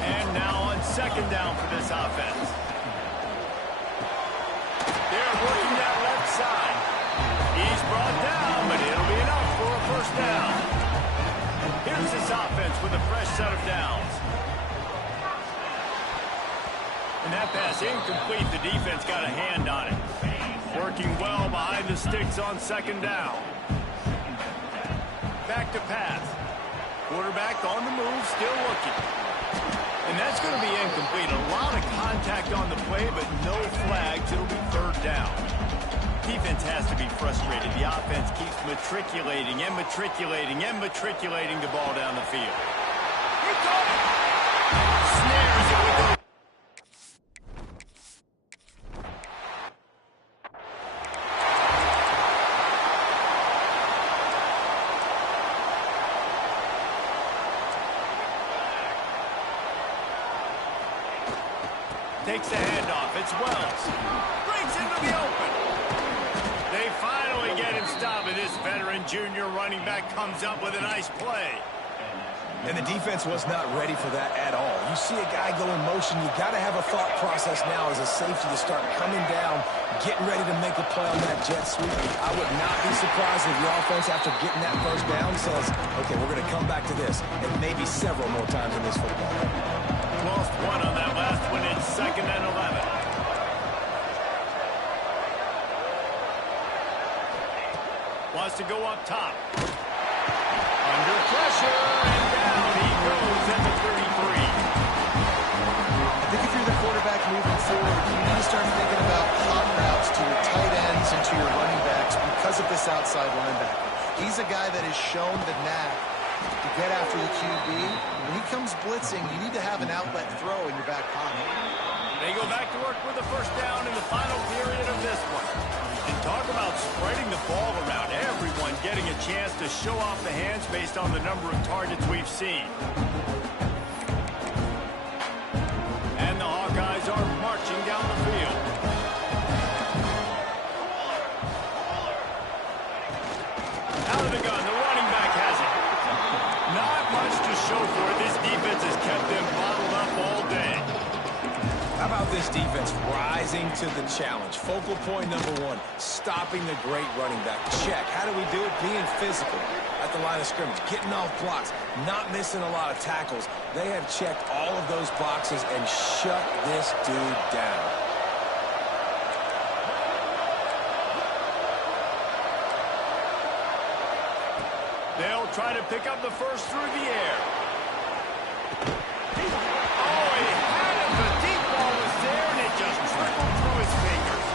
And now on 2nd down for this offense. They're working that left side. He's brought down, but it'll be enough for a 1st down. Here's this offense with a fresh set of downs. And that pass incomplete. The defense got a hand on it. Working well behind the sticks on 2nd down. Back to pass. Quarterback on the move, still looking. And that's going to be incomplete. A lot of contact on the play, but no flags. It'll be 3rd down. Defense has to be frustrated. The offense keeps matriculating and matriculating and matriculating the ball down the field. He caught it! Snares it with the... Takes the handoff. It's Wells. Breaks into the open. They finally get him stopped, and this veteran junior running back comes up with a nice play. And the defense was not ready for that at all. You see a guy go in motion, you got to have a thought process now as a safety to start coming down, getting ready to make a play on that jet sweep. I would not be surprised if your offense, after getting that first down, says, okay, we're going to come back to this, and maybe several more times in this football game. Lost one on that last one. It's 2nd and 11. Wants to go up top. Under pressure, and down he goes at the 33. I think if you're the quarterback moving forward, you need to start thinking about hot routes to your tight ends and to your running backs because of this outside linebacker. He's a guy that has shown the knack to get after the QB. When he comes blitzing, you need to have an outlet throw in your back pocket. They go back to work with the first down in the final period of this one. And talk about spreading the ball around. Everyone getting a chance to show off the hands based on the number of targets we've seen. And the Hawkeyes are marching down the field. Out of the gun, the running back has it. Not much to show for it. This defense has kept them bottled up all day. How about this defense rising to the challenge? Focal point number one, stopping the great running back. Check. How do we do it? Being physical at the line of scrimmage, getting off blocks, not missing a lot of tackles. They have checked all of those boxes and shut this dude down. They'll try to pick up the first through the air. Oh, he had it. The deep ball was there, and it just trickled through his fingers.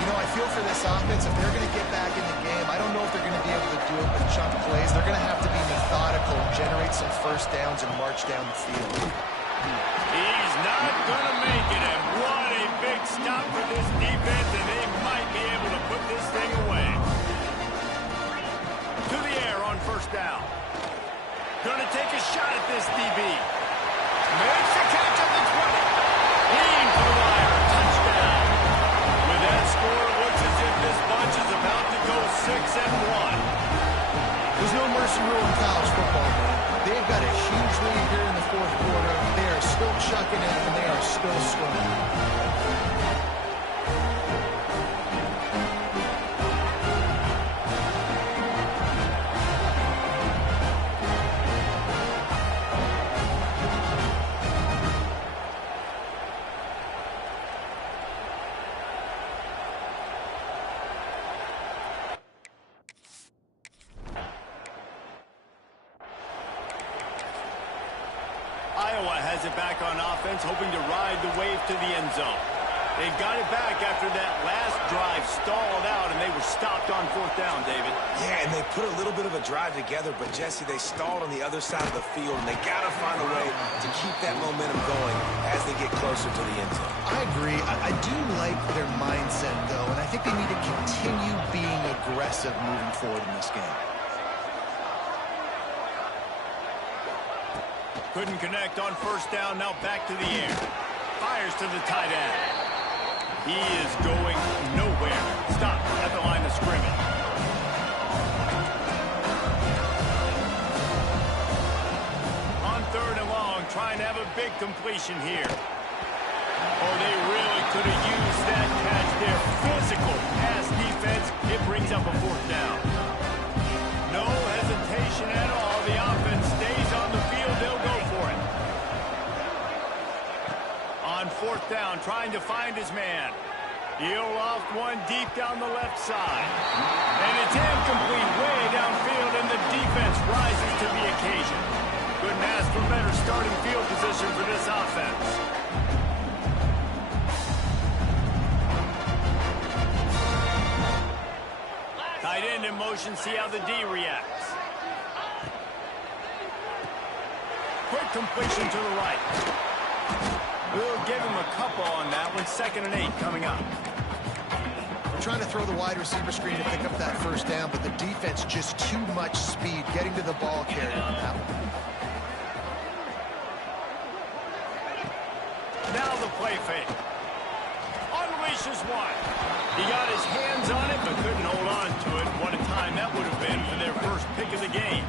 You know, I feel for this offense, if they're going to get back in the game, I don't know if they're going to be able to do it with chunk plays. They're going to have to be methodical and generate some first downs and march down the field. He's not going to make it, and what a big stop for this defense, and they might be able to put this thing away. To the air on first down. Going to take a shot at this DB. Makes the catch at the 20. Lean for the wire. Touchdown. With that score, it looks as if this bunch is about to go 6-1. There's no mercy rule in college football, man. They've got a huge lead here in the fourth quarter. They are still chucking it, and they are still scoring. Iowa has it back on offense, hoping to ride the wave to the end zone. They've got it back after that last drive stalled out, and they were stopped on fourth down, David. Yeah, and they put a little bit of a drive together, but, Jesse, they stalled on the other side of the field, and they got to find a way to keep that momentum going as they get closer to the end zone. I agree. I do like their mindset, though, and I think they need to continue being aggressive moving forward in this game. Couldn't connect on first down, now back to the air. Fires to the tight end. He is going nowhere. Stop at the line of scrimmage. On third and long, trying to have a big completion here. Oh, they really could have used that catch there. Physical pass defense. It brings up a fourth down. No hesitation at all. The offense stays on the field. They'll go for it. On fourth down, trying to find his man. He'll loft one deep down the left side. And it's incomplete way downfield, and the defense rises to the occasion. Couldn't ask for better starting field position for this offense. Tight end in motion, see how the D reacts. Quick completion to the right. We'll give him a couple on that one. 2nd and 8 coming up. They're trying to throw the wide receiver screen to pick up that first down, but the defense just too much speed getting to the ball carrier on that one. Now the play fake. Unleashes one. He got his hands on it, but couldn't hold on to it. What a time that would have been for their first pick of the game.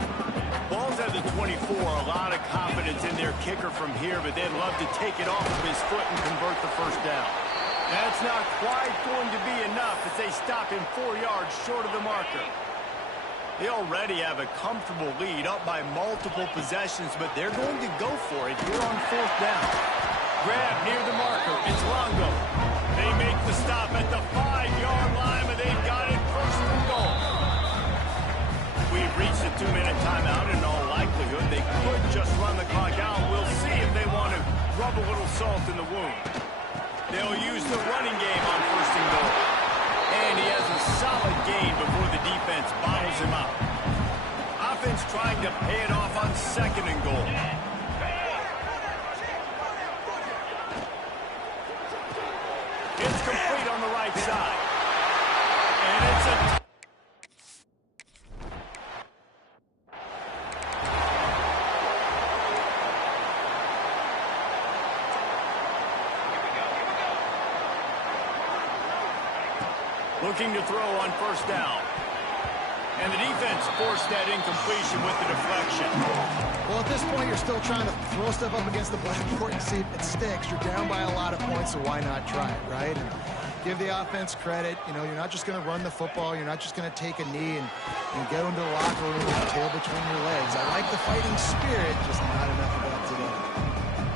Ball's at the 24. A lot of confidence in their kicker from here, but they'd love to take it off of his foot and convert the first down. That's not quite going to be enough as they stop him 4 yards short of the marker. They already have a comfortable lead up by multiple possessions, but they're going to go for it here on fourth down. Grab near the marker. It's Longo. They make the stop at the 5-yard line, but they've got it first and goal. We've reached the 2-minute timeout. In all likelihood, they could just run the clock out. We'll see if they want to rub a little salt in the wound. They'll use the running game on first and goal. And he has a solid gain before the defense bottles him up. Offense trying to pay it off on second and goal. It's complete on the right side. And it's a... Looking to throw on first down. And the defense forced that incompletion with the deflection. Well, at this point, you're still trying to throw stuff up against the blackboard and see if it sticks. You're down by a lot of points, so why not try it, right? And give the offense credit. You know, you're not just going to run the football. You're not just going to take a knee and get into the locker room with your tail between your legs. I like the fighting spirit, just not enough of that today.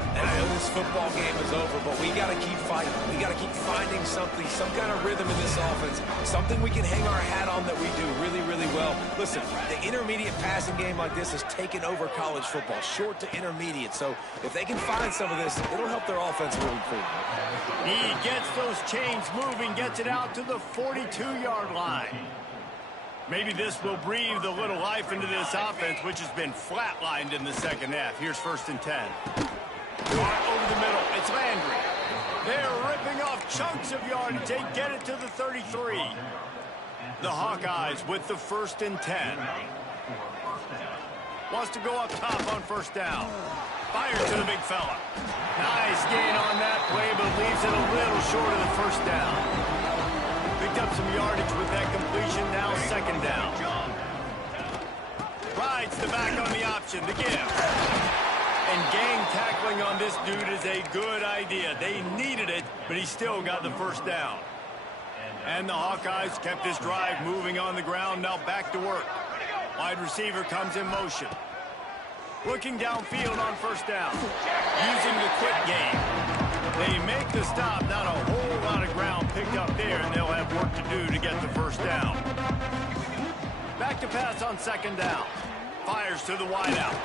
And I know this football game is over, but we got to keep fighting. We got to keep finding something, some kind of rhythm in this offense, something we can hang our hat on that we do really, really well. Listen, the intermediate passing game like this has taken over college football, short to intermediate. So if they can find some of this, it'll help their offense moving forward. He gets those chains moving, gets it out to the 42-yard line. Maybe this will breathe a little life into this offense, which has been flatlined in the second half. Here's first and 10. Over the middle, it's Landry. They're ripping off chunks of yardage. They get it to the 33. The Hawkeyes with the first and 10. Wants to go up top on first down. Fires to the big fella. Nice gain on that play, but leaves it a little short of the first down. Picked up some yardage with that completion. Now second down. Rides the back on the option. The give. And gang tackling on this dude is a good idea. They needed it, but he still got the first down. And the Hawkeyes kept this drive moving on the ground. Now back to work. Wide receiver comes in motion. Looking downfield on first down. Using the quick game. They make the stop. Not a whole lot of ground picked up there, and they'll have work to do to get the first down. Back to pass on second down. Fires to the wideout.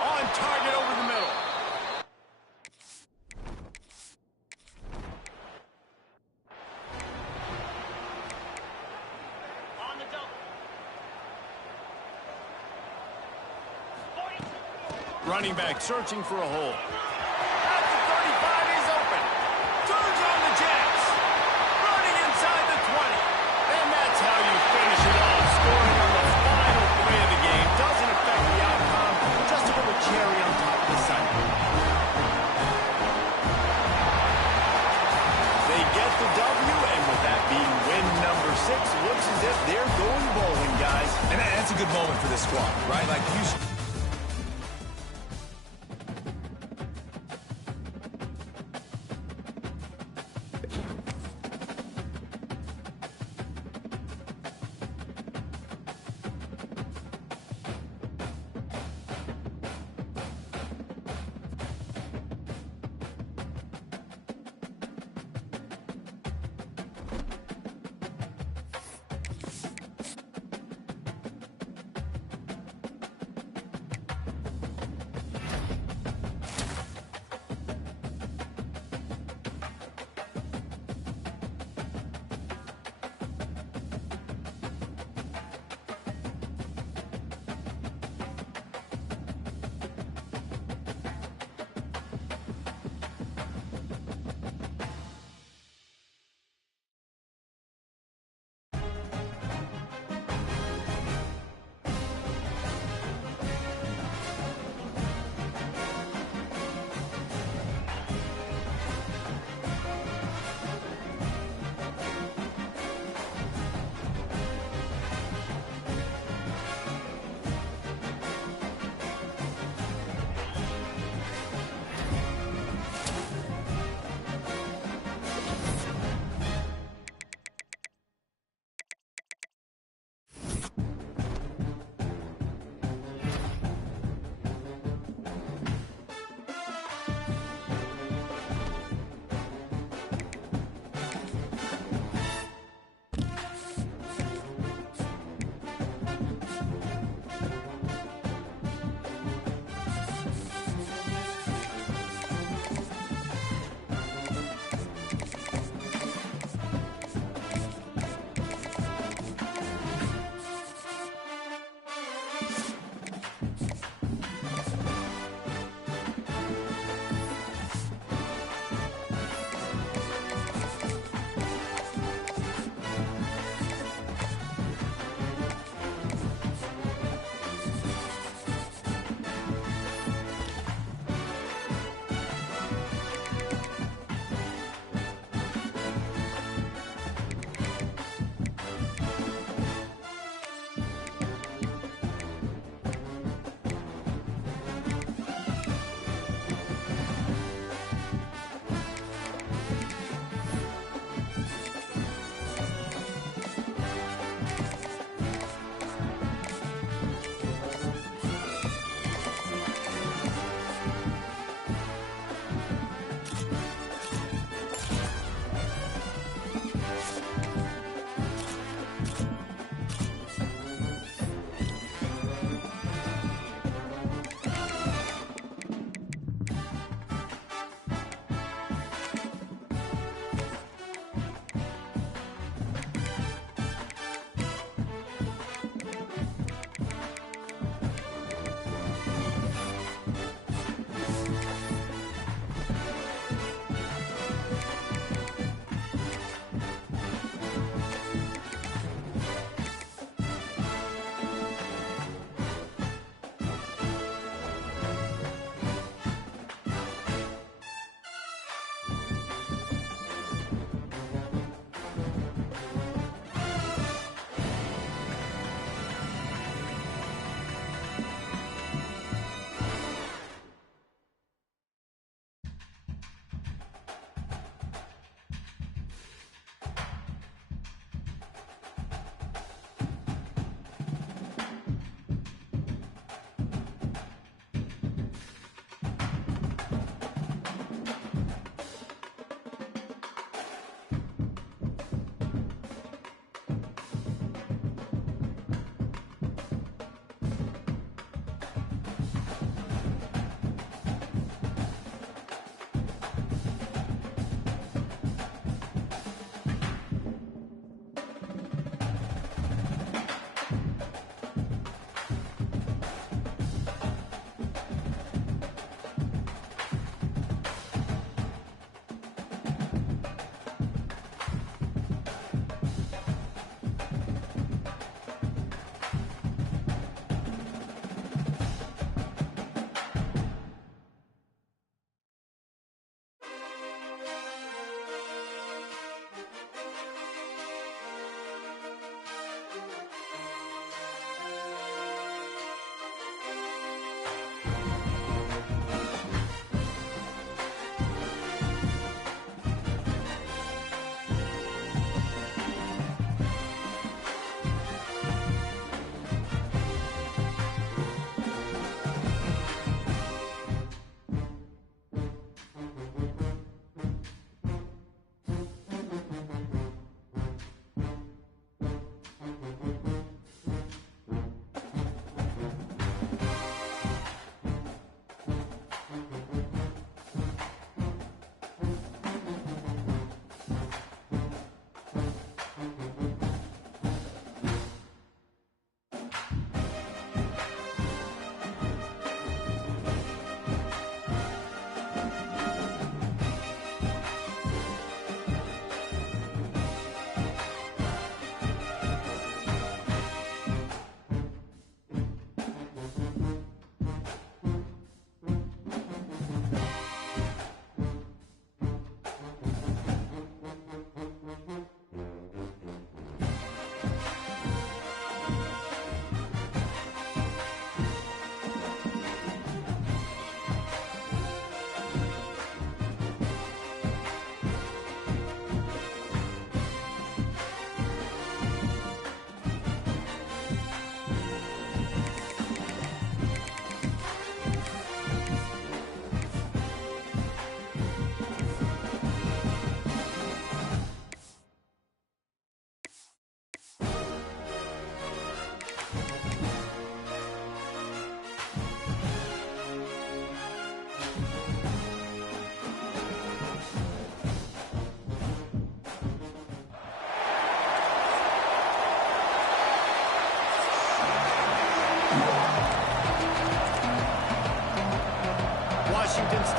On target over the middle. On the double. Running back searching for a hole. At the 35, he's open. Turns on the Jets. Running inside the 20. And that's how you finish it off. Scoring on the final play of the game. Doesn't affect the outcome. Just a little cherry on top of the Sunday. They get the W, and with that being win number 6, looks as if they're going bowling, guys. And that's a good moment for this squad, right? Like you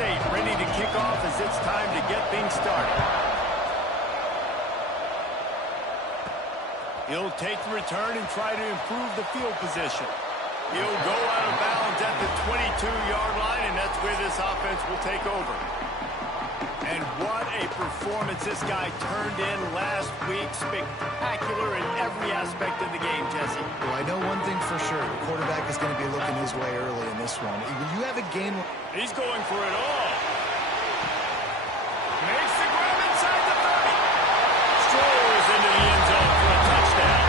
State ready to kick off as it's time to get things started. He'll take the return and try to improve the field position. He'll go out of bounds at the 22-yard line, and that's where this offense will take over. And what a performance this guy turned in last week. Spectacular in every aspect of the game, Jesse. Well, I know one thing for sure. The quarterback is going to be looking his way early in this one. When you have a game... He's going for it all. Makes the grab inside the 30. Strolls into the end zone for a touchdown.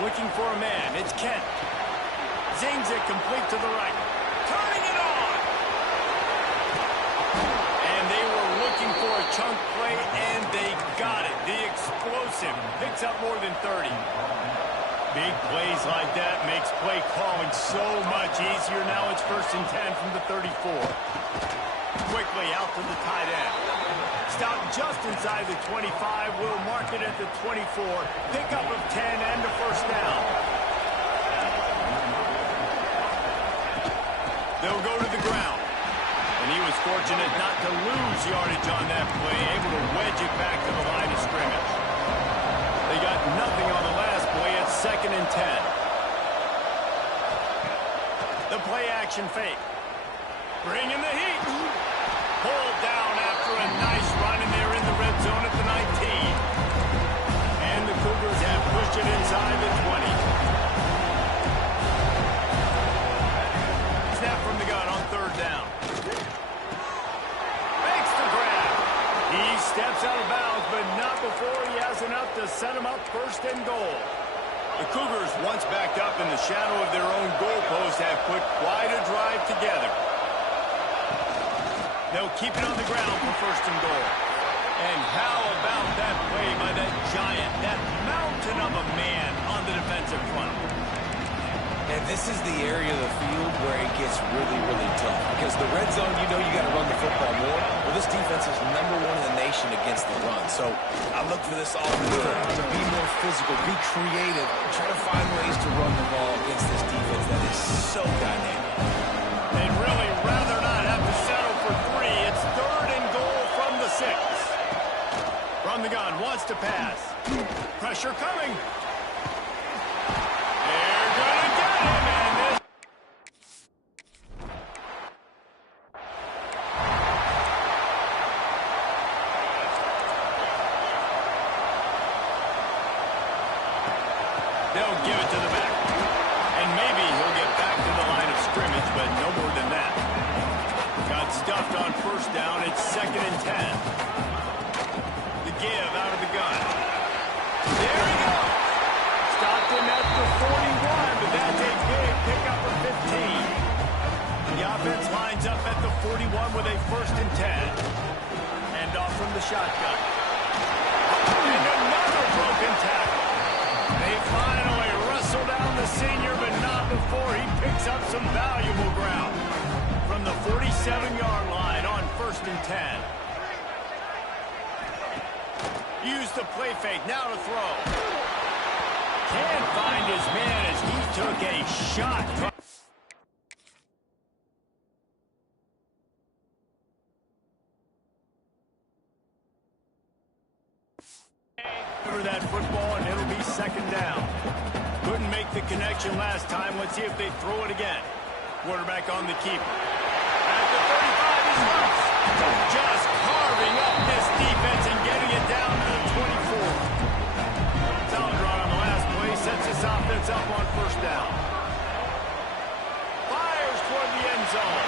Looking for a man. It's Kent. Zings it complete to the right. Turning it on. And they were looking for a chunk play, and they got it. The explosive picks up more than 30. Big plays like that makes play calling so much easier. Now it's 1st and 10 from the 34. Quickly out to the tight end. Stop just inside the 25. Will mark it at the 24. Pickup of 10 and a first down. They'll go to the ground. And he was fortunate not to lose yardage on that play. Able to wedge it back to the line of scrimmage. They got nothing on the last play. It's 2nd and 10. The play action fake. Bringing the heat. Pulled down after a nice run, and they're in the red zone at the 19. And the Cougars have pushed it inside the 20. Snap from the gun on 3rd down. Makes the grab. He steps out of bounds, but not before he has enough to set him up 1st and goal. The Cougars, once backed up in the shadow of their own goalpost, have put quite a drive together. They'll keep it on the ground for 1st and goal. And how about that play by that giant, that mountain of a man on the defensive front? And this is the area of the field where it gets really, really tough. Because the red zone, you know you got to run the football more. Well, this defense is #1 in the nation against the run. So I look for this offense to be more physical, be creative, try to find ways to run the ball against this defense that is so dynamic. They'd really rather not have to settle for 3. It's 3rd and goal from the 6. From the gun, wants to pass. Pressure coming. They're going to get him, and this... They'll give it to the back. And maybe he'll get back to the line of scrimmage, but no more than that. Got stuffed on 1st down. It's 2nd and 10. The give out of the gun. There he goes. Stopped him at the 41, but that's a big pickup of 15. The offense lines up at the 41 with a 1st and 10. And off from the shotgun. And another broken tackle. They finally wrestle down the senior, but not before he picks up some valuable ground. From the 47-yard line on 1st and 10. Use the play fake, now to throw. Can't find his man as he took a shot. Over that football, and it'll be 2nd down. Couldn't make the connection last time. Let's see if they throw it again. Quarterback on the keeper. At the 35, he's loose. Just carving up this defense and getting it down to the 24. Solid run on the last play. Sets this offense up on 1st down. Fires toward the end zone.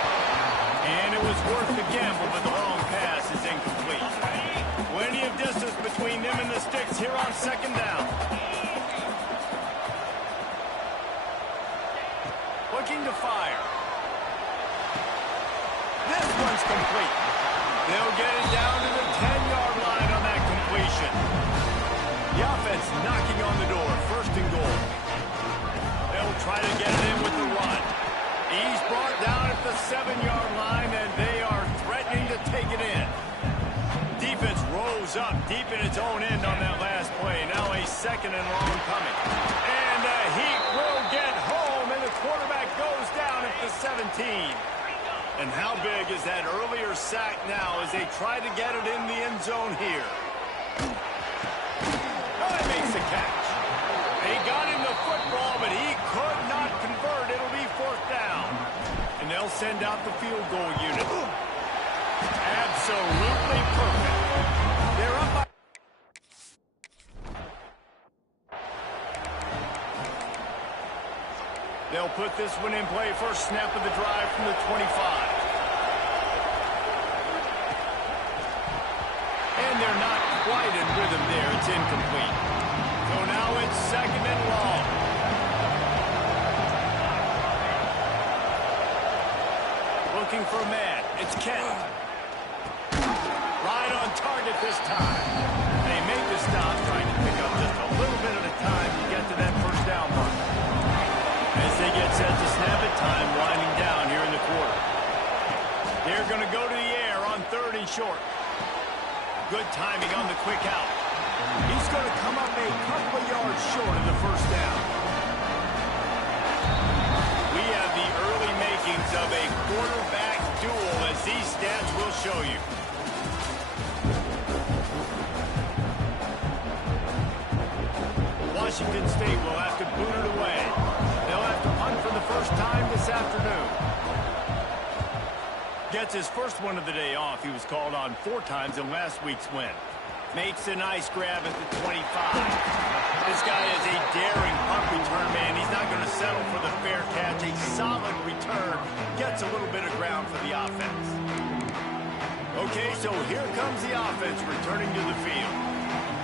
And it was worth the gamble, but the long pass is incomplete. Plenty of distance between them and the sticks here on 2nd down. Looking to fire. This one's complete. They'll get it down to the 10-yard line on that completion. The offense knocking on the door. 1st and goal. They'll try to get it in with the run. He's brought down at the 7-yard line, goes up deep in its own end on that last play. Now a second and long coming. And he will get home, and the quarterback goes down at the 17. And how big is that earlier sack now as they try to get it in the end zone here? Oh, he makes the catch. They got him the football, but he could not convert. It'll be fourth down. And they'll send out the field goal unit. Absolutely perfect. They're up by... They'll put this one in play. First snap of the drive from the 25. And they're not quite in rhythm there. It's incomplete. So now it's second and long. Looking for a man. It's Kent. Right on target this time. They make the stop, trying to pick up just a little bit at a time to get to that first down mark. As they get set to snap it, time winding down here in the quarter. They're going to go to the air on third and short. Good timing on the quick out. He's going to come up a couple of yards short of the first down. We have the early makings of a quarterback duel, as these stats will show you. Washington State will have to boot it away. They'll have to punt for the first time this afternoon. Gets his first one of the day off. He was called on 4 times in last week's win. Makes a nice grab at the 25. This guy is a daring punt return man. He's not going to settle for the fair catch. A solid return. Gets a little bit of ground for the offense. Okay, so here comes the offense returning to the field.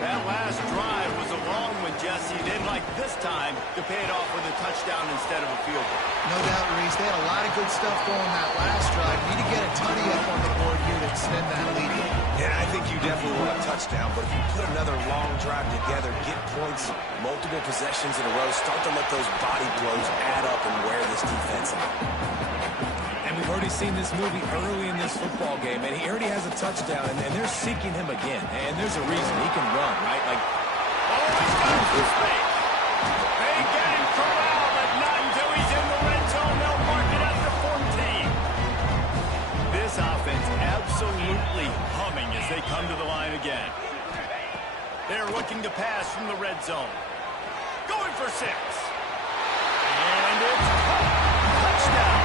That last drive was a long one, Jesse. They'd like this time to pay it off with a touchdown instead of a field goal. No doubt, Reese. They had a lot of good stuff going that last drive. Need to get a tutty up on the board here to extend that lead. Yeah, I think you definitely want a touchdown, but if you put another long drive together, get points, multiple possessions in a row, start to let those body blows add up and wear this defense out. And we've already seen this movie early in this football game, and he already has a touchdown, and they're seeking him again. And there's a reason. He can run, right? Like, oh, he's got his space. They get him corralled, but not until he's in the red zone. They'll mark it at the 14. This offense absolutely humming as they come to the line again. They're looking to pass from the red zone. Going for 6. And it's caught. Touchdown.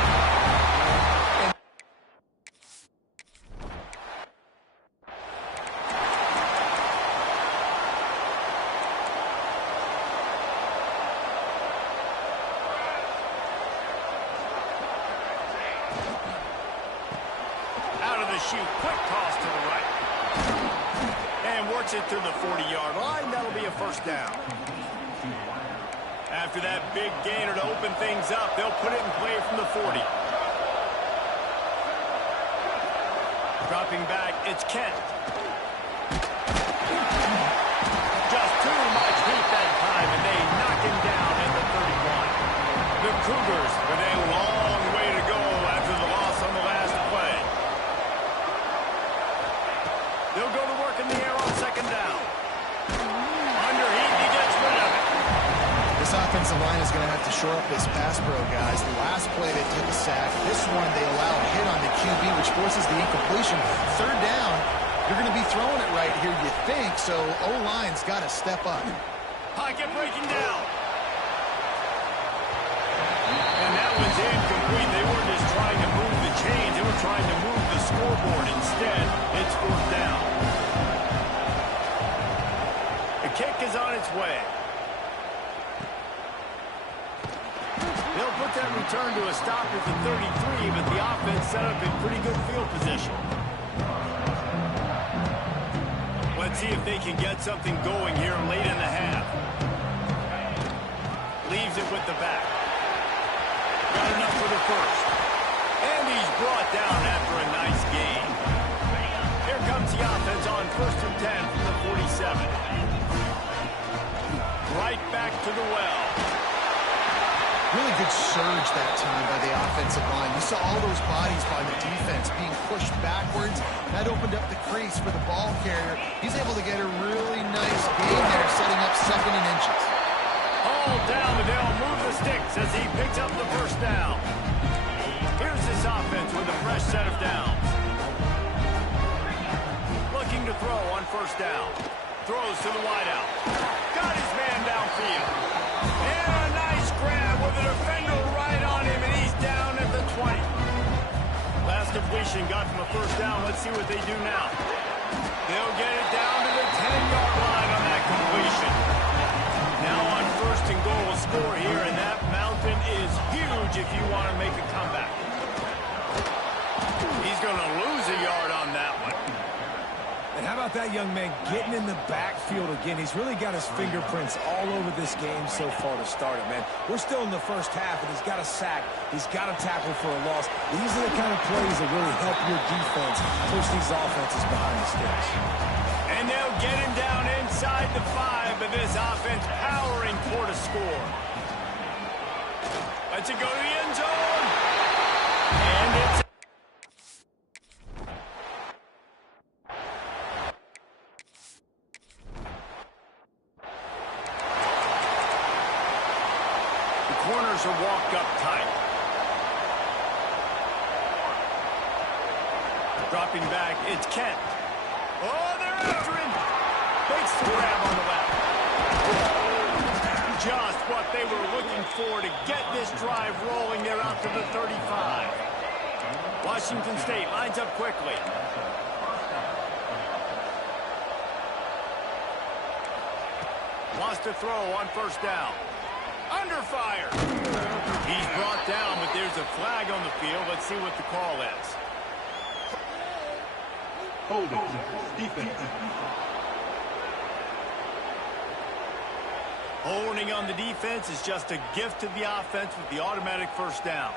Shoot, quick toss to the right. And works it to the 40-yard line. That'll be a first down. After that big gainer to open things up, they'll put it in play from the 40. Dropping back, it's Kent. Just too much heat that time, and they knock him down at the 31. The Cougars with a long way to go after the loss on the last play. They'll go to work in the air on second down. Under heat, he gets rid of it. This offensive line is going to have to shore up this pass pro, guys. The last play they took a sack. This one they allow a hit on the QB, which forces the incompletion. Third down, you're going to be throwing it right here, you think, so O-line's got to step up. Pocket breaking down. And that one's incomplete. They weren't just trying to move the chains. They were trying to move the scoreboard. Instead, it's fourth down. The kick is on its way. They'll put that return to a stop at the 33, but the offense set up in pretty good field position. Let's see if they can get something going here late in the half. Leaves it with the back. Got enough for the first. And he's brought down after a nice gain. Here comes the offense on 1st and 10 from the 47. Right back to the well. Really good surge that time by the offensive line. You saw all those bodies by the defense being pushed backwards. That opened up the crease for the ball carrier. He's able to get a really nice gain there, setting up 2nd and inches. All down, but they'll move the sticks as he picks up the first down. Here's this offense with a fresh set of downs. Looking to throw on first down. Throws to the wideout. Got his man downfield. And a nice grab with a defender right on him, and he's down at the 20. Last completion got him a first down. Let's see what they do now. They'll get it down to the 10-yard line on that completion. Now on 1st and goal, a score here, and that mountain is huge if you want to make a comeback. He's going to lose a yard on that one. And how about that young man getting in the backfield again? He's really got his fingerprints all over this game so far to start it, man. We're still in the first half, and he's got a sack. He's got a tackle for a loss. These are the kind of plays that really help your defense push these offenses behind the sticks. And they'll get him down inside the 5, but this offense powering toward a score. Let's it go to the end zone. And it's corners are walked up tight. Dropping back, it's Kent. Oh, they're after him. Makes the grab on the left. Just what they were looking for to get this drive rolling. They're out to the 35. Washington State lines up quickly. Wants to throw on first down. Under fire. He's brought down, but there's a flag on the field. Let's see what the call is. Holding. Defense. Holding on the defense is just a gift to the offense with the automatic first down.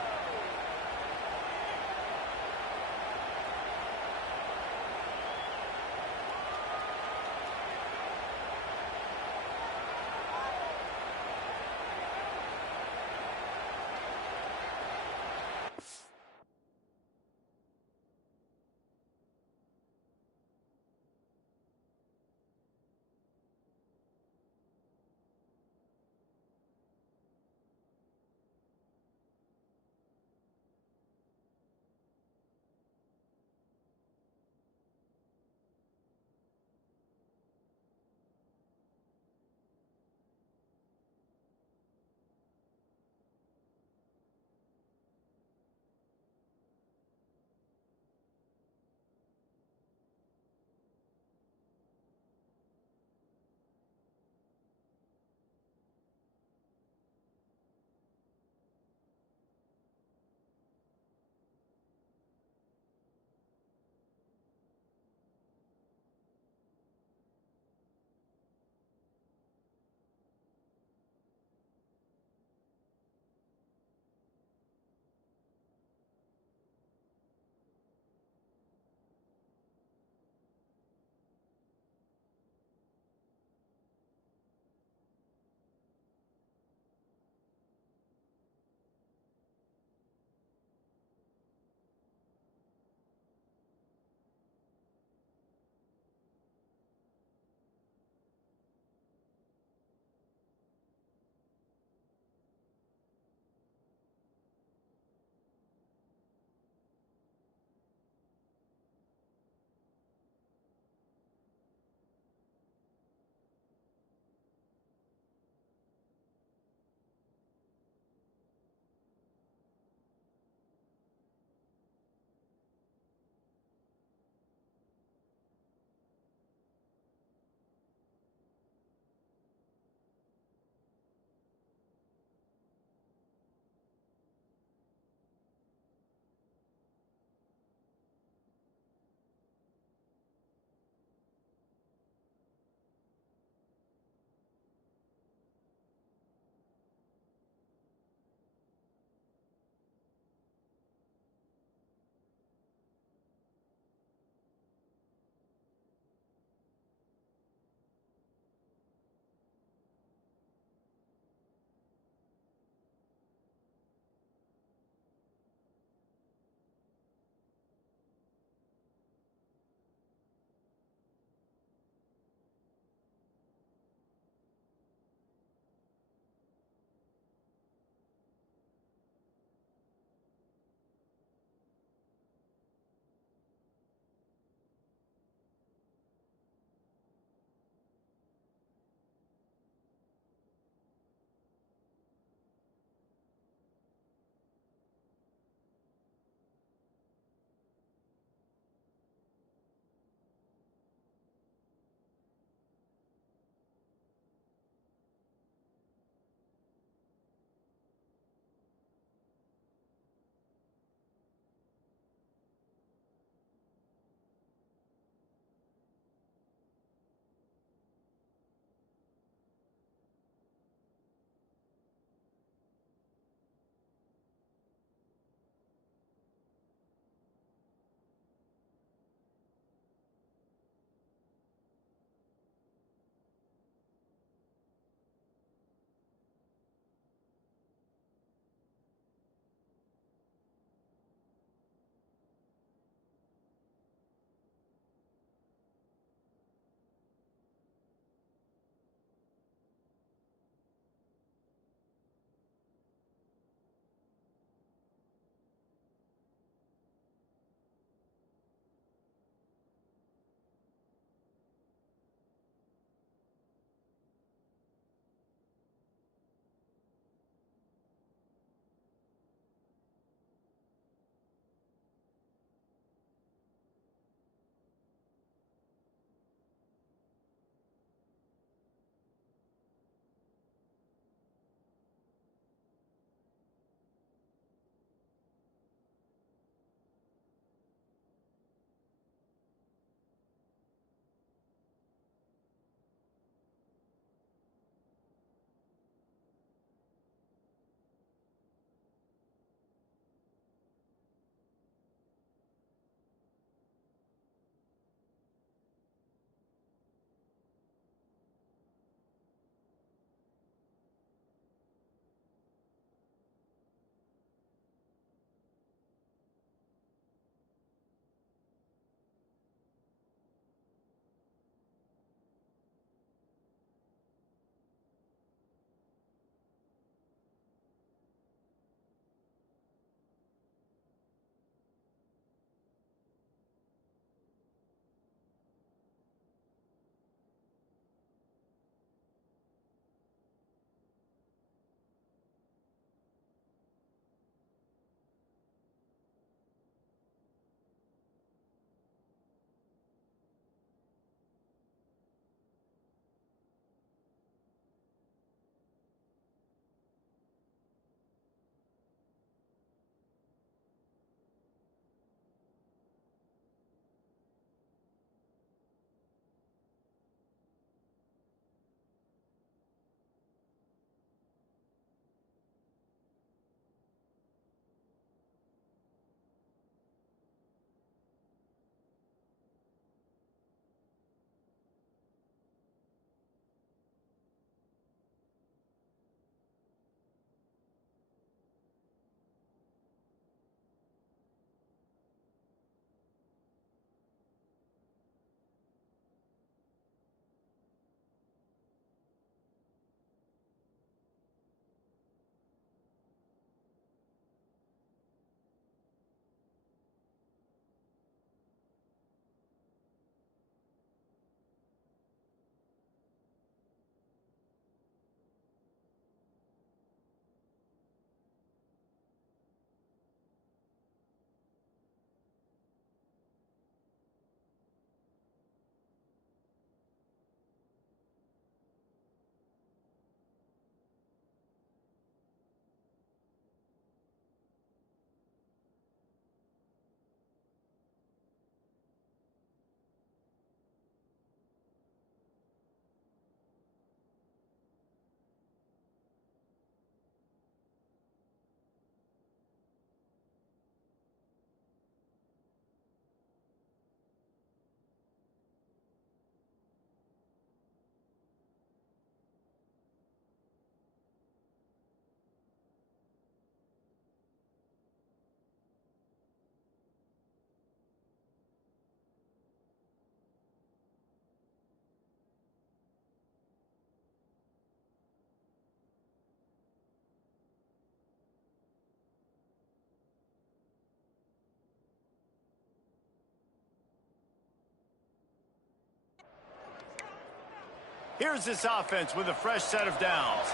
Here's this offense with a fresh set of downs.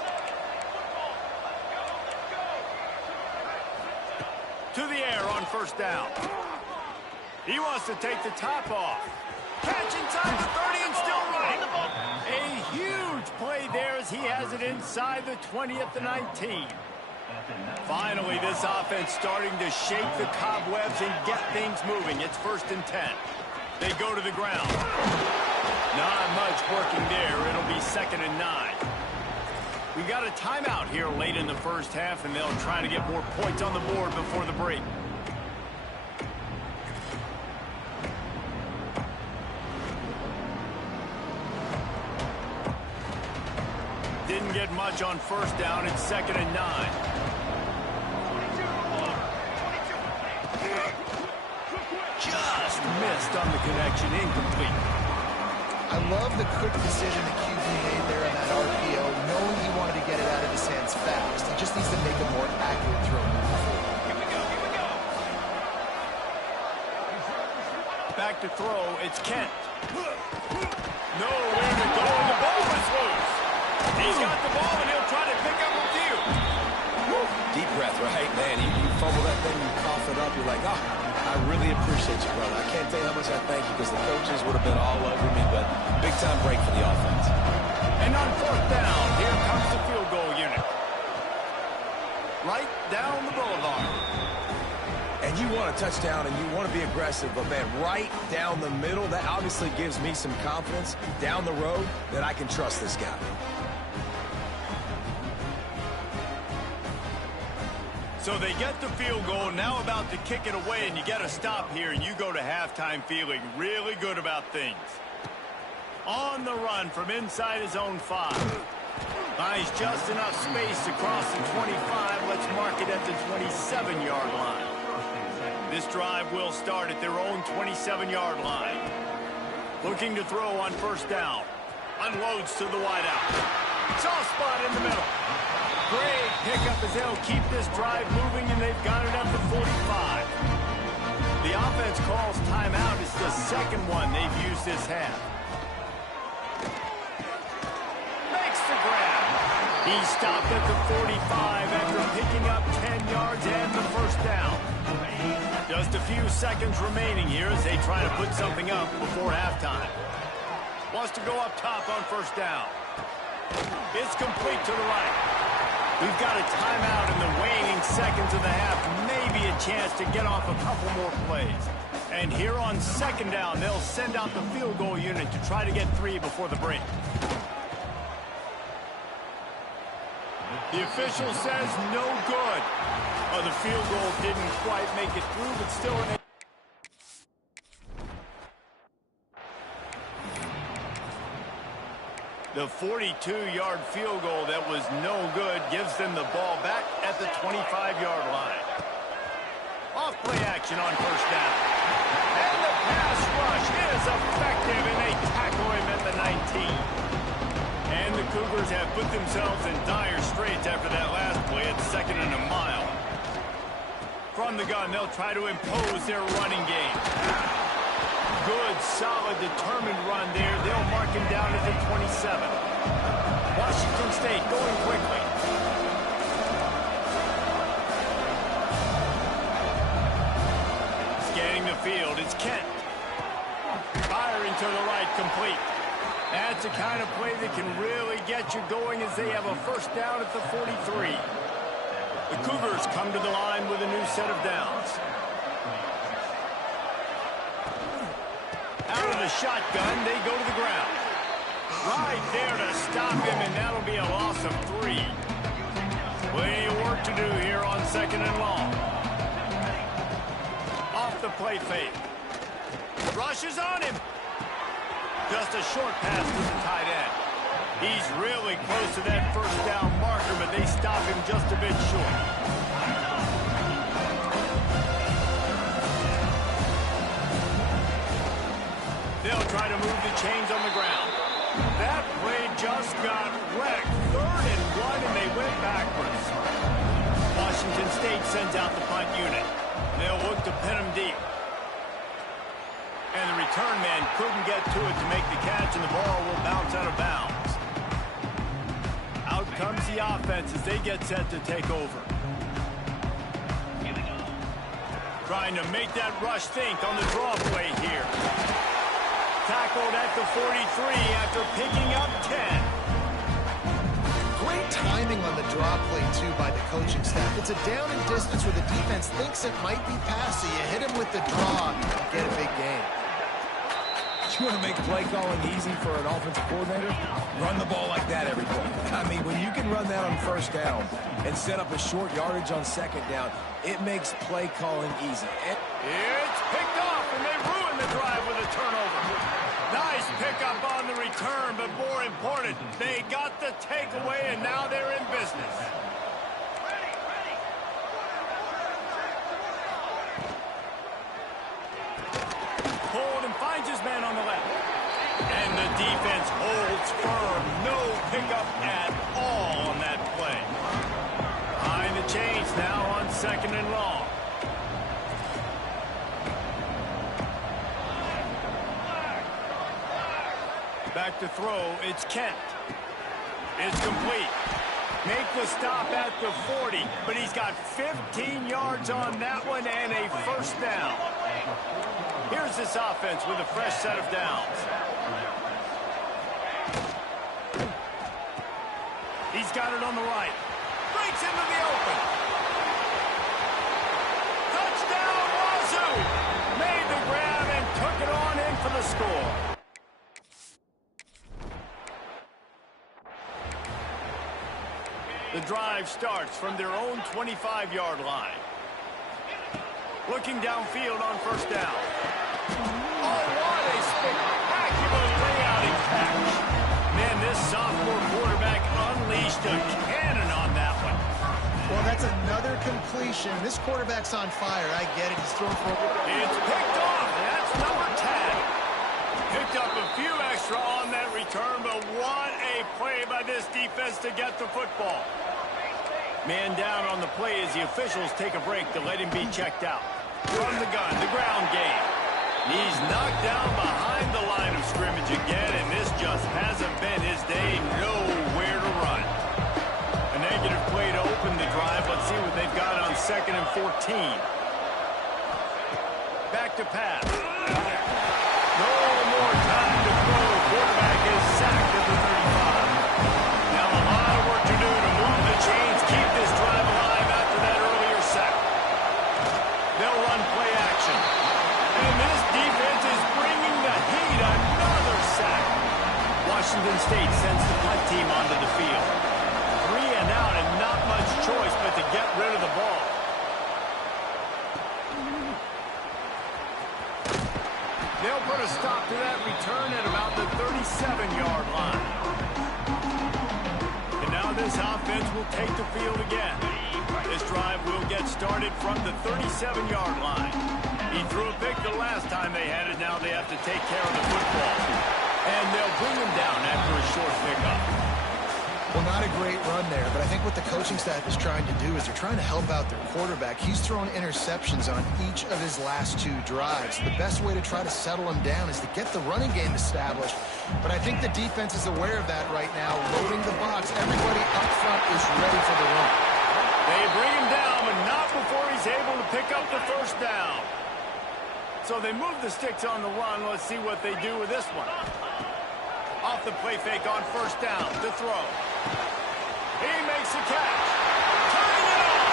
To the air on first down. He wants to take the top off. Catch inside the 30 and still running. A huge play there as he has it inside the 20 at the 19. Finally, this offense starting to shake the cobwebs and get things moving. It's 1st and 10. They go to the ground. Not much working there. It'll be 2nd and 9. We got a timeout here late in the first half, and they'll try to get more points on the board before the break. Didn't get much on first down. It's 2nd and 9. Just missed on the connection. Incomplete. I love the quick decision the QB made there on that RPO, knowing he wanted to get it out of his hands fast. He just needs to make a more accurate throw moving forward. Back to throw. It's Kent. Nowhere to go. The ball is loose. He's got the ball, and he'll try to pick up a few. Deep breath, right? Man, you fumble that thing, you cough it up, you're like, oh, I really appreciate you, brother. I can't tell you how much I thank you because the coaches would have been all over me, but big-time break for the offense. And on 4th down, here comes the field goal unit. Right down the boulevard. And you want a touchdown and you want to be aggressive, but, man, right down the middle, that obviously gives me some confidence down the road that I can trust this guy. So they get the field goal, now about to kick it away, and you get a stop here, and you go to halftime feeling really good about things. On the run from inside his own 5. Buys just enough space across the 25. Let's mark it at the 27-yard line. This drive will start at their own 27-yard line. Looking to throw on first down. Unloads to the wideout. Soft spot in the middle. Great pickup as they'll keep this drive moving, and they've got it at the 45. The offense calls timeout. It's the second one they've used this half. Makes the grab. He stopped at the 45 after picking up 10 yards and the first down. Just a few seconds remaining here as they try to put something up before halftime. Wants to go up top on first down. It's complete to the right. We've got a timeout in the waning seconds of the half. Maybe a chance to get off a couple more plays. And here on 2nd down, they'll send out the field goal unit to try to get 3 before the break. The official says no good. Oh, the field goal didn't quite make it through, but still an... The 42-yard field goal that was no good gives them the ball back at the 25-yard line. Off play action on first down. And the pass rush is effective, and they tackle him at the 19. And the Cougars have put themselves in dire straits after that last play at 2nd and a mile. From the gun, they'll try to impose their running game. Good, solid, determined run there. They'll mark him down at the 27. Washington State going quickly. Scanning the field, it's Kent. Firing to the right, complete. That's the kind of play that can really get you going as they have a first down at the 43. The Cougars come to the line with a new set of downs. Out of the shotgun, they go to the ground. Right there to stop him, and that'll be a loss of 3. Plenty of work to do here on 2nd and long. Off the play fake. Rushes on him. Just a short pass to the tight end. He's really close to that first down marker, but they stop him just a bit short. They'll try to move the chains on the ground. That play just got wrecked. 3rd and 1, and they went backwards. Washington State sends out the punt unit. They'll look to pin him deep. And the return man couldn't get to it to make the catch, and the ball will bounce out of bounds. the offense as they get set to take over. Trying to make that rush think on the draw play here. Tackled at the 43 after picking up 10. Great timing on the draw play, too, by the coaching staff. It's a down and distance where the defense thinks it might be pass, so you hit him with the draw and get a big gain. You want to make play calling easy for an offensive coordinator? Run the ball like that every play. I mean, when you can run that on first down and set up a short yardage on second down, it makes play calling easy. It's picked off, and they ruin the drive with a turnover. Nice pickup on the return, but more important, they got the takeaway, and now they're in business. Hold and finds his man on the left. And the defense holds firm. No pickup at all on that play. Behind the chains now on 2nd and long. Back to throw, it's Kent. It's complete. Make the stop at the 40, but he's got 15 yards on that one and a first down. Here's this offense with a fresh set of downs. He's got it on the right. Breaks into the open. Touchdown, Wazoo! Made the grab and took it on in for the score. The drive starts from their own 25-yard line. Looking downfield on first down. Oh, what a spectacular layout and catch. Man, this sophomore quarterback unleashed a cannon on that one. Well, that's another completion. This quarterback's on fire. I get it. He's throwing for... It's picked off. That's number 10. Picked up a few extra on that return, but what a play by this defense to get the football. Man down on the play as the officials take a break to let him be checked out. From the gun, the ground game. He's knocked down behind the line of scrimmage again, and this just hasn't been his day. Nowhere to run. A negative play to open the drive. Let's see what they've got on 2nd and 14. Back to pass. No more time to throw. Quarterback is sacked at the 35. Now a lot of work to do to move the chains, keep this drive alive after that earlier sack. They'll run play action. And this defense is bringing the heat. Another sack. Washington State sends the punt team onto the field. 3 and out and not much choice but to get rid of the ball. They'll put a stop to that return at about the 37-yard line. And now this offense will take the field again. This drive will get started from the 37-yard line. He threw a pick the last time they had it. Now they have to take care of the football. And they'll bring him down after a short pickup. Well, not a great run there, but I think what the coaching staff is trying to do is they're trying to help out their quarterback. He's thrown interceptions on each of his last 2 drives. The best way to try to settle him down is to get the running game established. But I think the defense is aware of that right now, loading the box. Everybody up front is ready for the run. They bring him down, but not before he's able to pick up the first down. So they move the sticks on the run. Let's see what they do with this one. Off the play fake on first down to throw. He makes the catch. Turning it on.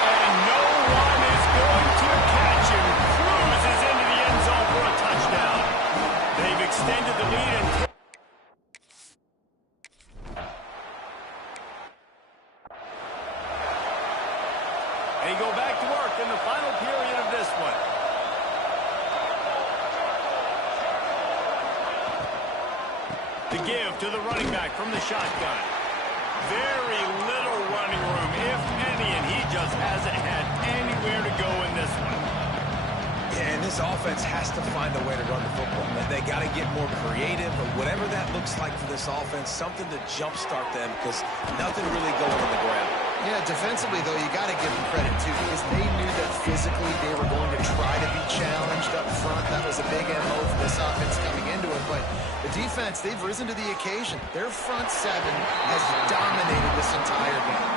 And no one is going to catch him. Cruises into the end zone for a touchdown. They've extended the lead and they go back to work in the final period of this one. The give to the running back from the shotgun. Very little running room, if any, and he just hasn't had anywhere to go in this one. Yeah, and this offense has to find a way to run the football. They got to get more creative, or whatever that looks like for this offense, something to jumpstart them, because nothing really going on the ground. Yeah, defensively, though, you got to give them credit, too, because they knew that physically they were going to try to be challenged up front. That was a big MO for this offense coming into it. But the defense, they've risen to the occasion. Their front seven has dominated this entire game.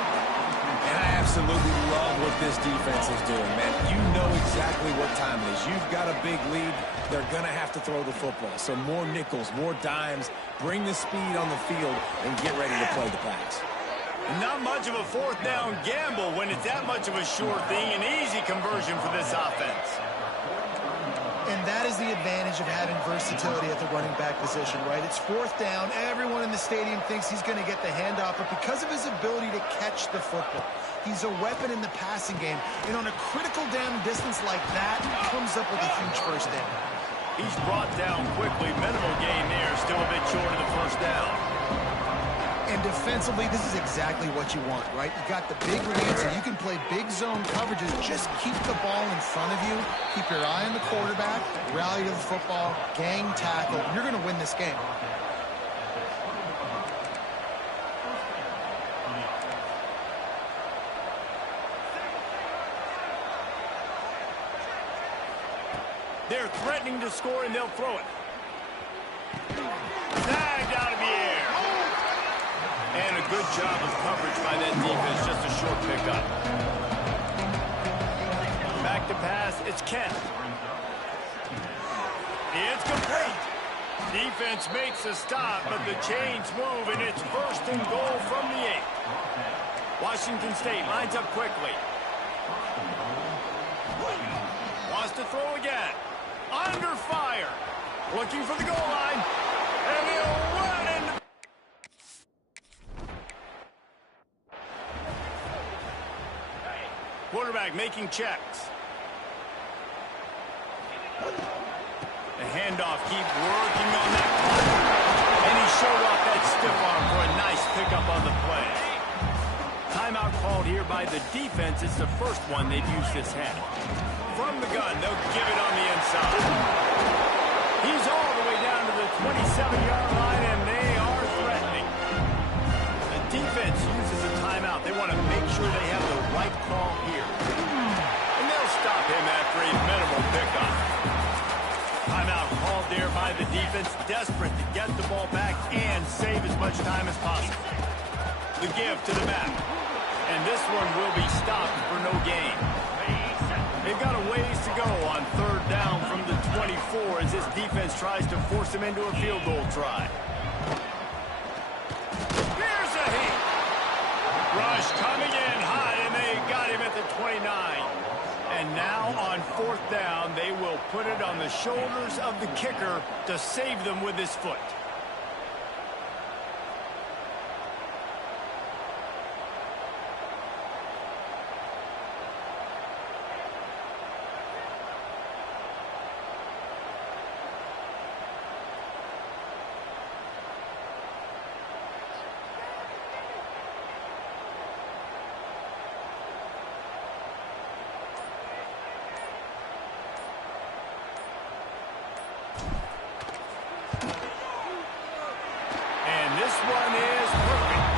And I absolutely love what this defense is doing, man. You know exactly what time it is. You've got a big lead. They're going to have to throw the football. So more nickels, more dimes, bring the speed on the field, and get ready to play the pass. Not much of a fourth down gamble when it's that much of a sure thing. An easy conversion for this offense. And that is the advantage of having versatility at the running back position, right? It's fourth down. Everyone in the stadium thinks he's going to get the handoff, but because of his ability to catch the football, he's a weapon in the passing game. And on a critical down distance like that, he comes up with a huge first down. He's brought down quickly. Minimal gain there. Still a bit short of the first down. And defensively, this is exactly what you want, right? You got the big leads, and you can play big zone coverages. Just keep the ball in front of you. Keep your eye on the quarterback. Rally to the football. Gang tackle. You're going to win this game. They're threatening to score, and they'll throw it. Snagged out of the air. And a good job of coverage by that defense. Just a short pickup. Back to pass. It's Kent. It's complete. Defense makes a stop, but the chains move, and it's first and goal from the 8. Washington State lines up quickly. Wants to throw again. Under fire. Looking for the goal line. And he'll run into... Quarterback making checks. The handoff, keep working on that clock. And he showed off that stiff arm for a nice pickup on the play. Timeout called here by the defense. It's the first one they've used this half. From the gun, they'll give it on the inside. He's all the way down to the 27-yard line, and they are threatening. The defense uses a timeout. They want to make sure they have the right call here. And they'll stop him after a minimal pickup. Timeout called there by the defense, desperate to get the ball back and save as much time as possible. The give to the back. And this one will be stopped for no gain. They've got a ways to go on third down from the 24 as this defense tries to force him into a field goal try. Here's a hit. Rush coming in hot, and they got him at the 29. And now on fourth down, they will put it on the shoulders of the kicker to save them with his foot. One is perfect.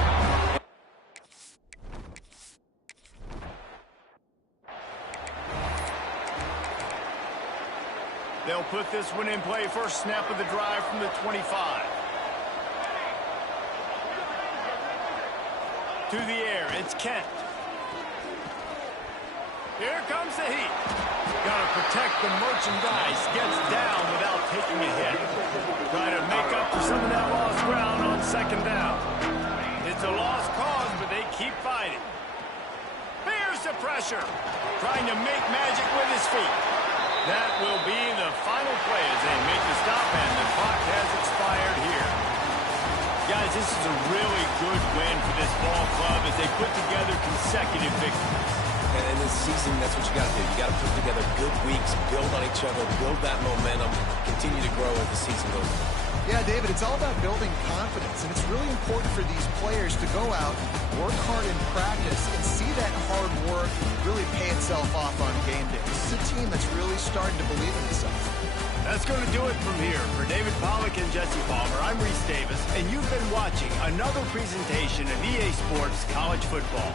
They'll put this one in play. First snap of the drive from the 25. To the air, it's Kent. Here comes the heat. Got to protect the merchandise. Gets down without taking a hit. Try to make up for some of that lost ground on second down. It's a lost cause, but they keep fighting. Here's the pressure. Trying to make magic with his feet. That will be the final play as they make the stop, and the clock has expired here. Guys, this is a really good win for this ball club as they put together consecutive victories. And in this season, that's what you got to do. You got to put together good weeks, build on each other, build that momentum, continue to grow as the season goes on. Yeah, David, it's all about building confidence, and it's really important for these players to go out, work hard in practice, and see that hard work really pay itself off on game day. This is a team that's really starting to believe in itself. That's going to do it from here. For David Pollack and Jesse Palmer, I'm Reese Davis, and you've been watching another presentation of EA Sports College Football.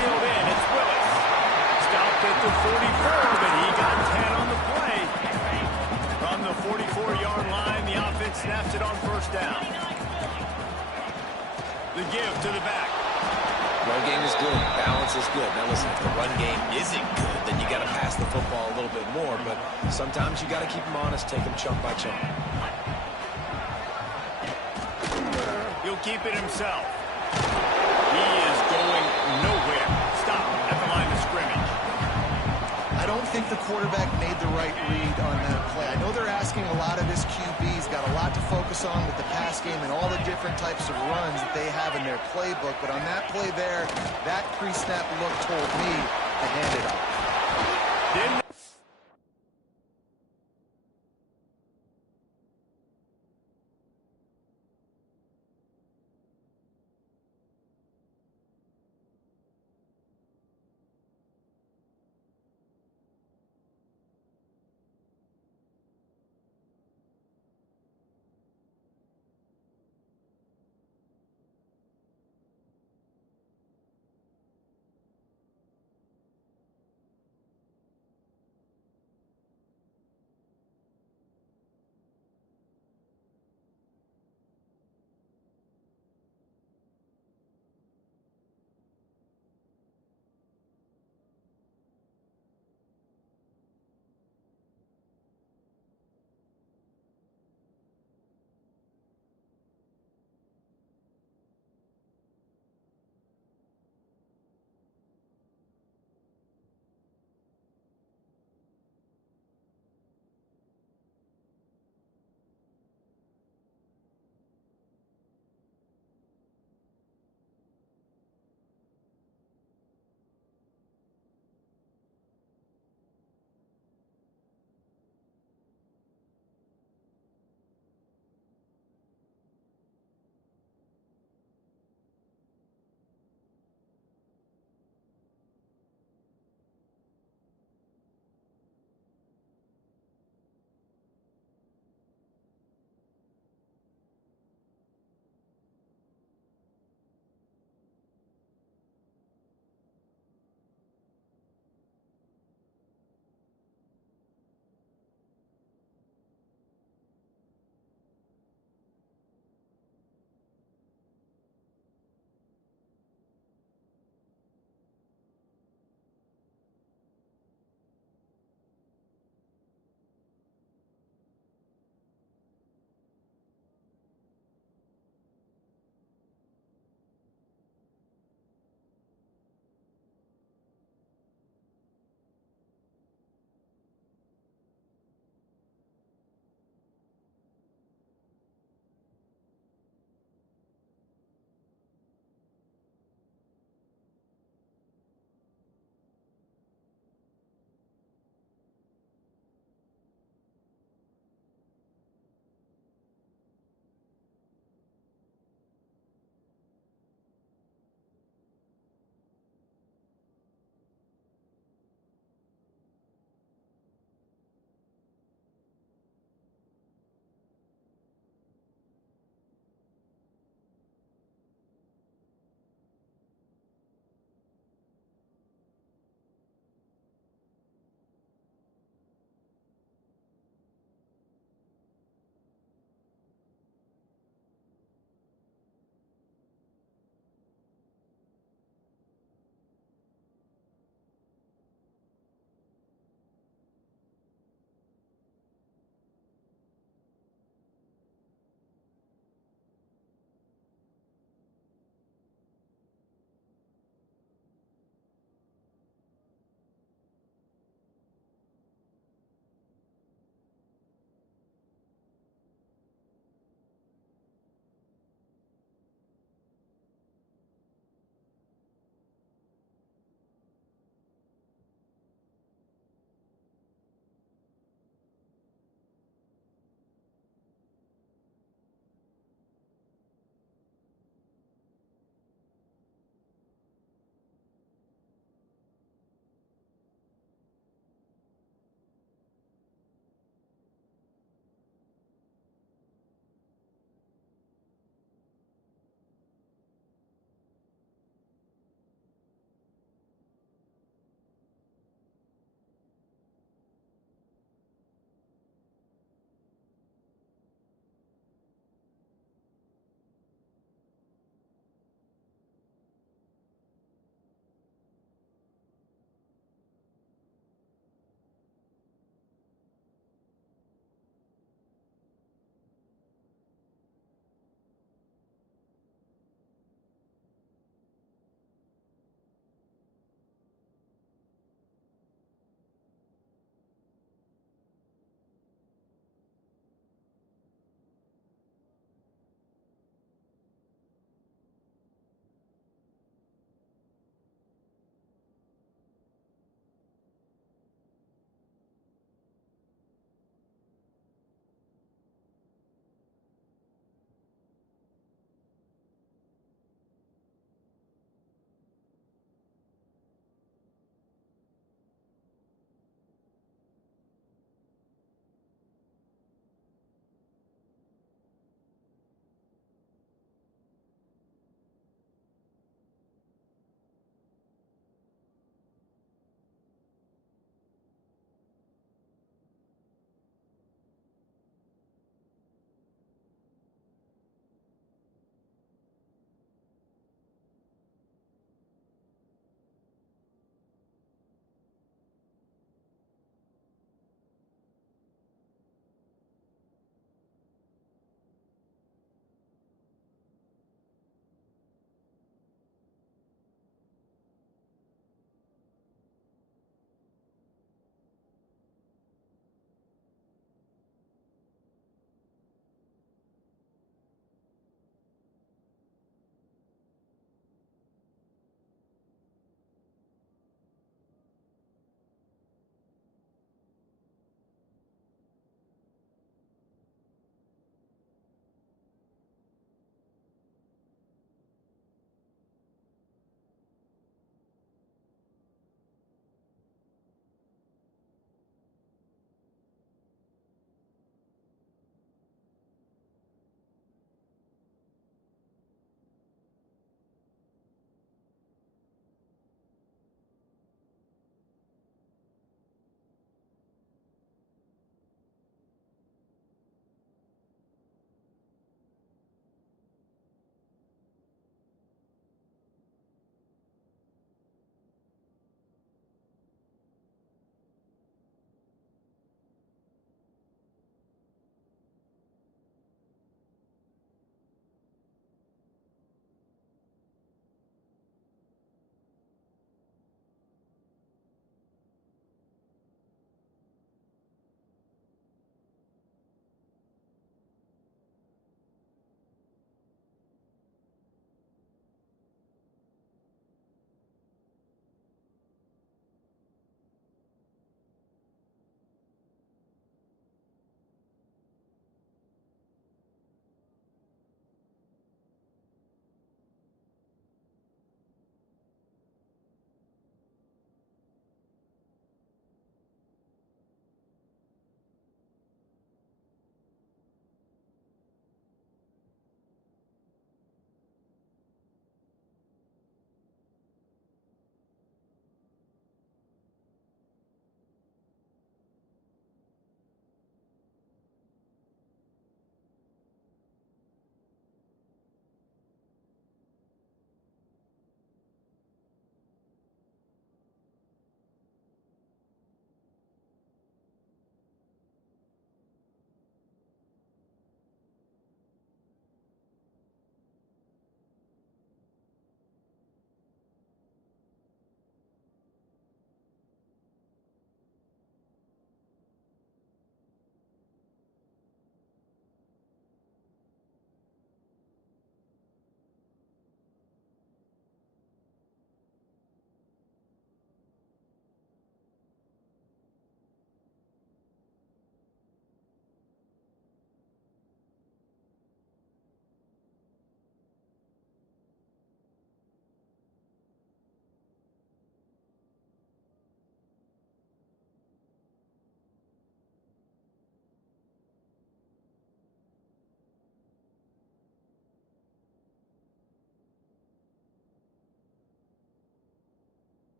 reeled in. It's Willis. Stopped at the 44, but he got 10 on the play. From the 44-yard line, the offense snaps it on first down. The give to the back. Run game is good. Balance is good. Now listen, if the run game isn't good, then you got to pass the football a little bit more. But sometimes you got to keep them honest, take them chunk by chunk. He'll keep it himself. He is going nowhere. Stop at the line of scrimmage. I don't think the quarterback made the right read on that play. I know they're asking a lot of his QBs, got a lot to focus on with the pass game and all the different types of runs that they have in their playbook. But on that play there, that pre-snap look told me to hand it off. Didn't